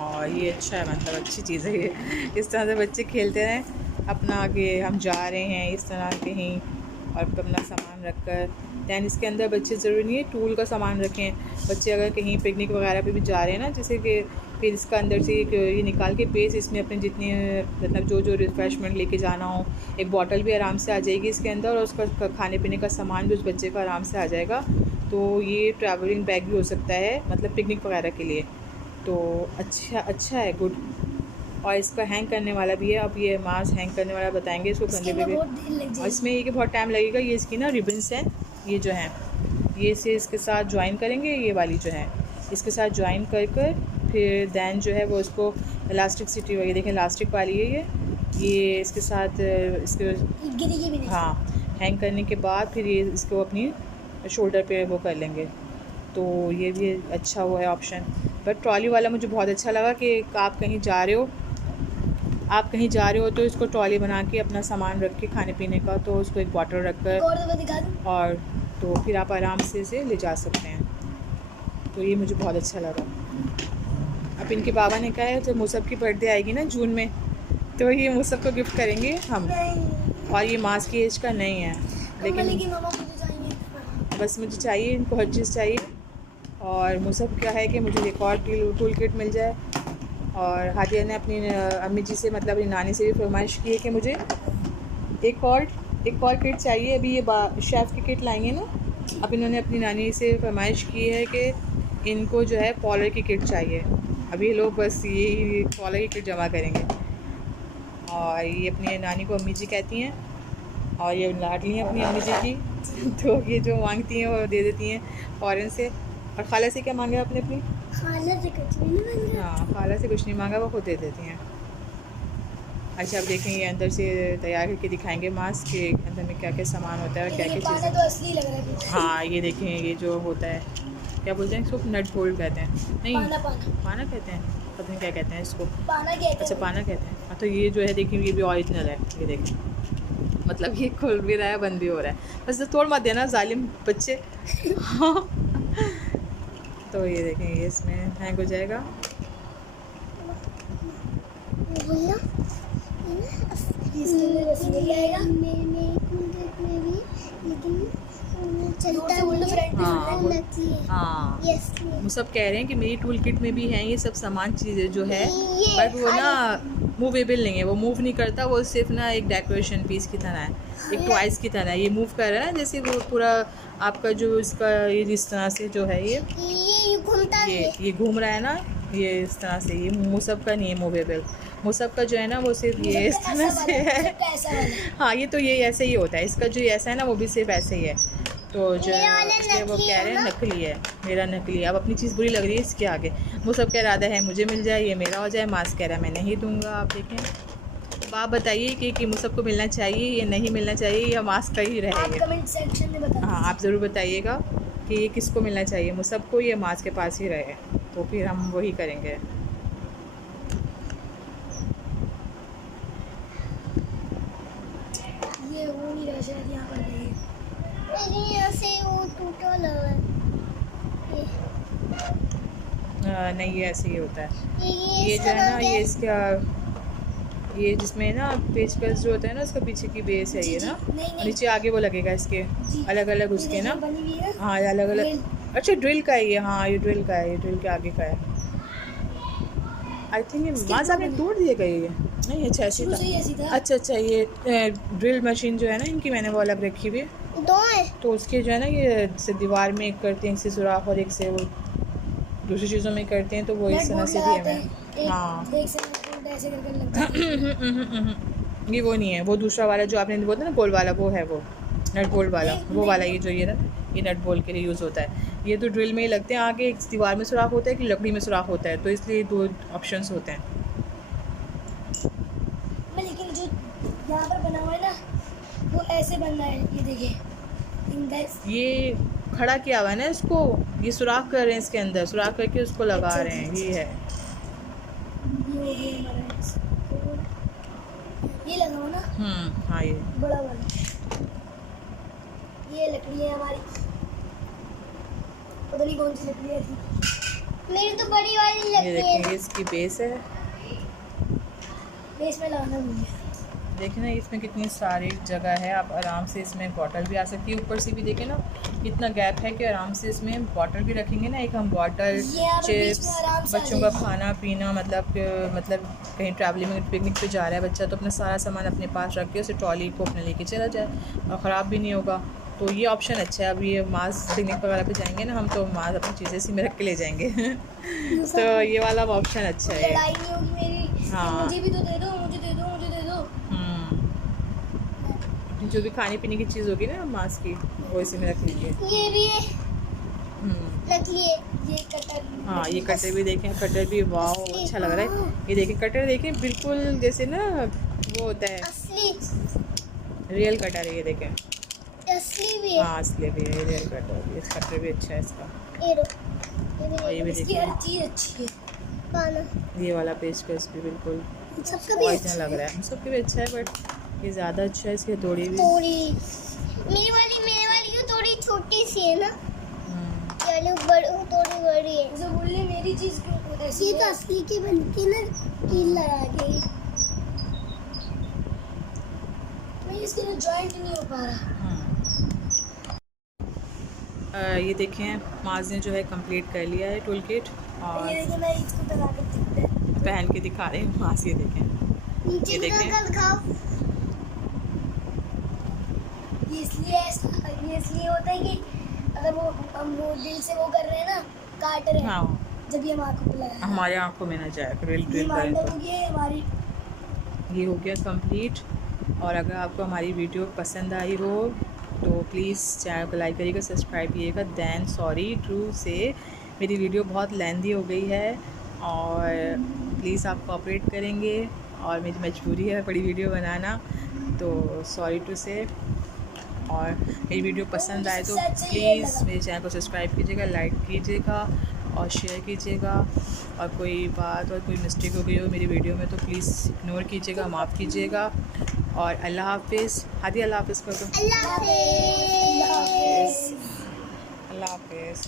और ये अच्छा है, मतलब अच्छी चीज़ है ये। इस तरह से बच्चे खेलते रहें अपना, कि हम जा रहे हैं इस तरह कहीं और अपना सामान रख कर। दैन इसके अंदर बच्चे ज़रूरी नहीं है टूल का सामान रखें। बच्चे अगर कहीं पिकनिक वगैरह पे भी जा रहे हैं ना, जैसे कि फिर इसका अंदर से ये निकाल के पेज इसमें अपने जितनी मतलब जो रिफ़्रेशमेंट लेके जाना हो, एक बॉटल भी आराम से आ जाएगी इसके अंदर, और उसका खाने पीने का सामान भी उस बच्चे का आराम से आ जाएगा। तो ये ट्रैवलिंग बैग भी हो सकता है, मतलब पिकनिक वगैरह के लिए। तो अच्छा है, गुड। और इसका हैंग करने वाला भी है। अब ये मास्क हैंग करने वाला बताएंगे इसको कंधे पे भी। और इसमें ये कि बहुत टाइम लगेगा। ये इसकी ना रिबन्स हैं, ये जो हैं ये इसे इसके साथ ज्वाइन करेंगे, ये वाली जो है इसके साथ ज्वाइन कर फिर दैन जो है वो इसको इलास्टिसिटी वगैरह देखें, इलास्टिक वाली है ये इसके साथ इसके हाँ हैंग करने के बाद फिर ये इसको अपनी शोल्डर पे वो कर लेंगे। तो ये भी अच्छा हुआ है ऑप्शन। बट ट्रॉली वाला मुझे बहुत अच्छा लगा कि आप कहीं जा रहे हो तो इसको ट्रॉली बना के अपना सामान रख के खाने पीने का, तो उसको एक बॉटल रख कर और तो फिर आप आराम से इसे ले जा सकते हैं। तो ये मुझे बहुत अच्छा लगा। अब इनके बाबा ने कहा है जब मुसब की बर्थडे आएगी ना जून में, तो ये मुसब को गिफ्ट करेंगे हम। और ये मास की एज का नहीं है, लेकिन बस मुझे चाहिए, इनको हर चीज़ चाहिए। और मुसब क्या है कि मुझे एक और टूल किट मिल जाए। और हादिया ने अपनी अम्मी जी से, मतलब अपनी नानी से भी फरमाइश की है कि मुझे एक और किट चाहिए। अभी ये शेफ़ की किट लाएंगे ना, अब इन्होंने अपनी नानी से फरमाइश की है कि इनको जो है पॉलर की किट चाहिए। अभी ये लोग बस यही पॉलर की किट जमा करेंगे। और ये अपनी नानी को अम्मी जी कहती हैं, और ये लाडली हैं अपनी अम्मी जी की। तो ये जो मांगती हैं वो दे देती हैं फ़ौरन से। और खाला से क्या मांगे आपने अपनी? खाला से कुछ नहीं मांगा। हाँ, खाला से कुछ नहीं मांगा, वो खुद दे देती हैं। अच्छा अब देखेंगे अंदर से तैयार करके दिखाएंगे मास्क के अंदर में क्या क्या सामान होता है और क्या क्या पाना चीज़ें। तो असली लग रहा है। हाँ ये देखें, ये जो होता है क्या बोलते हैं इसको, नट बोल्ट कहते हैं, नहीं पाना पाना पाना कहते हैं, पता नहीं क्या कहते हैं इसको। पाना कहते अच्छा हैं। पाना कहते हैं। हाँ तो ये जो है देखिए ये भी ओरिजिनल है, ये देखें, मतलब ये खुल भी रहा है बंद भी हो रहा है, बस तोड़ मत देना जालिम बच्चे। हाँ तो ये देखें ये इसमें हैंग हो जाएगा। बोलना इसके अंदर रसगुल्ला आएगा लेकिन चलता हाँ हाँ यस वो सब कह रहे हैं कि मेरी टूल किट में भी हैं ये सब सामान चीज़ें जो है, ये बट वो ना मूवेबल नहीं है, वो मूव नहीं करता, वो सिर्फ ना एक डेकोरेशन पीस की तरह है, एक टॉयज़ की तरह है। ये मूव कर रहा है ना जैसे वो पूरा आपका जो इसका ये जिस तरह से जो है ये घूमता है। ये घूम रहा है ना, ये इस तरह से, ये मुसब का नहीं है मूवेबल। मुसब का जो है ना वो सिर्फ ये इस तरह से है। हाँ ये तो ये ऐसे ही होता है, इसका जो ऐसा है ना वो भी सिर्फ ऐसे ही है। तो जो इसलिए वो कह रहे हैं नकली है, मेरा नकली है। अब अपनी चीज़ बुरी लग रही है इसके आगे। वो सब का इरादा है मुझे मिल जाए, ये मेरा हो जाए। मास्क कह रहा है मैं नहीं दूंगा। आप देखें, अब आप बताइए कि मुसब को मिलना चाहिए या नहीं मिलना चाहिए, या मास्क का ही रहेगा। कमेंट सेक्शन में बता। हाँ आप ज़रूर बताइएगा कि ये किसको मिलना चाहिए, मुसब को या मास्क के पास ही रहे, तो फिर हम वही करेंगे। ये वो नहीं रहा शायद यहाँ पर नहीं, लेकिन यहाँ से वो टूटा लगा है। नहीं ये ऐसे ही होता है। ये जो इसका है ना नाम क्या ये है? इसका ये जिसमें ना पेचकस जो होता है ना उसका पीछे की बेस है जी, ये जी, ना, नहीं। नीचे आगे वो लगेगा इसके जी। अलग अलग उसके ये ना। देखिए बनी हुई है। हाँ ये अलग ड्रिल। अलग। अच्छा ड्रिल का है ये, हाँ ये ड्रिल का है, ये ड्रिल के आगे का है। आई थिंक ये इसके वहाँ से आपने ऊपर तोड़ दिए गए ये, नहीं अच्छा ऐसे शुरू से ही ऐसी था। था। अच्छा अच्छा ये ड्रिल मशीन जो है ना इनकी मैंने वो अलग रखी हुई है, दो है। तो उसके जो है ना ये से दीवार में एक करते हैं, एक से सुराख और एक से वो दूसरी चीज़ों में करते हैं, तो वो इस तरह से भी है। मैं हाँ एक से बोल्ट ऐसे करके लगता है। ये वो नहीं है, वो दूसरा वाला जो आपने बोला ना गोल वाला, वो है वो नट बोल्ट वाला, वो वाला ये जो ये ना ये नट बोल्ट के लिए यूज़ होता है। ये तो ड्रिल में ही लगते हैं, आगे एक दीवार में सुराख होता है कि लकड़ी में सुराख होता है, तो इसलिए दो ऑप्शंस होते हैं। लेकिन जो यहाँ पर बना हुआ है ना वो ऐसे बन रहा है, ये देखिए। ये खड़ा किया हुआ है ना इसको, ये सुराख कर रहे हैं इसके अंदर, सुराख करके उसको लगा रहे हैं, ये है। ये लगा हुआ ना। हाँ ये बड़ा वाला, ये लकड़ी है हमारी, पता नहीं कौन सी लकड़ी है थी। मेरी तो बड़ी वाली ये लकड़ी देखिए, है। ये इसकी बेस है। बेस में लगाना भूल गया। देखिए ना इसमें कितनी सारी जगह है, आप आराम से इसमें बॉटल भी आ सकती है। ऊपर से भी देखें ना कितना गैप है कि आराम से इसमें बॉटल भी रखेंगे ना, एक हम बॉटल, चिप्स, बच्चों का खाना पीना, मतलब कहीं ट्रैवलिंग में पिकनिक पे जा रहा है बच्चा, तो अपना सारा सामान अपने पास रख के उसे ट्रॉली को अपने लेके चला जाए और ख़राब भी नहीं होगा। तो ये ऑप्शन अच्छा है। अब ये मास्क पिकनिक वगैरह पे जाएंगे ना हम, तो मास्क अपनी चीज़ें इसी में रख के ले जाएंगे। तो ये वाला ऑप्शन अच्छा है। लड़ाई नहीं होगी मेरी। हाँ। मुझे भी तो दे दो, मुझे दे दो, मुझे दे दो। जो भी खाने पीने की चीज़ होगी ना मास्क की, वो इसी में रख लीजिए। ये भी है, हम्म रख लिए। ये कटर। हाँ ये कटर भी देखें, कटर भी वाह अच्छा लग रहा है। ये देखें कटर देखें, बिल्कुल जैसे ना वो होता है असली रियल कटर है। ये देखें, असली भी है। हाँ असली भी है, रियल कटर। ये कटर भी अच्छा है इसका। ये लो, और ये भी इसकी देखिए, हर चीज अच्छी है। पाना ये वाला पेचकस भी बिल्कुल सबका भी ओरिजिनल लग रहा है। हम सबके भी अच्छा है, बट ये ज़्यादा अच्छा है। इसकी थोड़ी भी थोड़ी मेरी वाली तो थोड़ी छोटी सी है ना, हम्म, ये वाली थोड़ी बड़ी है। जो बोले मेरी चीज क्यों ऐसी ये तो असली की बनती ना, कील लगा के। मैं इसके लिए जॉइंट नहीं हो पा रहा। ये देखें माज ने जो है कंप्लीट कर लिया है टूल किट, और ये देखिए मैं इसको लगा के पहन के दिखा रहे हैं माज। ये देखें, नीचे ये देखें। का दिखाओ। ये इसलिए होता है कि अगर हम वो दिल से वो कर रहे हैं ना, काट रहे हैं, हाँ जब ये हम आंखों पे लगा हमारे आंखों में ना जाए, ड्रिल करें रिमाइंडर तो। हो गया हमारी। ये हो गया कंप्लीट। और अगर आपको हमारी वीडियो पसंद आई हो तो प्लीज़ चैनल को लाइक करिएगा, सब्सक्राइब कीजिएगा। दैन सॉरी ट्रू से मेरी वीडियो बहुत लेंदी हो गई है, और प्लीज़ आप कोऑपरेट करेंगे और मेरी मजबूरी है बड़ी वीडियो बनाना, तो सॉरी टू से। और मेरी वीडियो पसंद आए तो प्लीज़ मेरे चैनल को सब्सक्राइब कीजिएगा, लाइक कीजिएगा और शेयर कीजिएगा। और कोई बात और कोई मिस्टेक हो गई हो मेरी वीडियो में तो प्लीज़ इग्नोर कीजिएगा, माफ़ कीजिएगा। और अल्लाह हाफिज़। हादी अल्लाह हाफिज़ कर दो। अल्लाह हाफिज़। अल्लाह हाफिज़।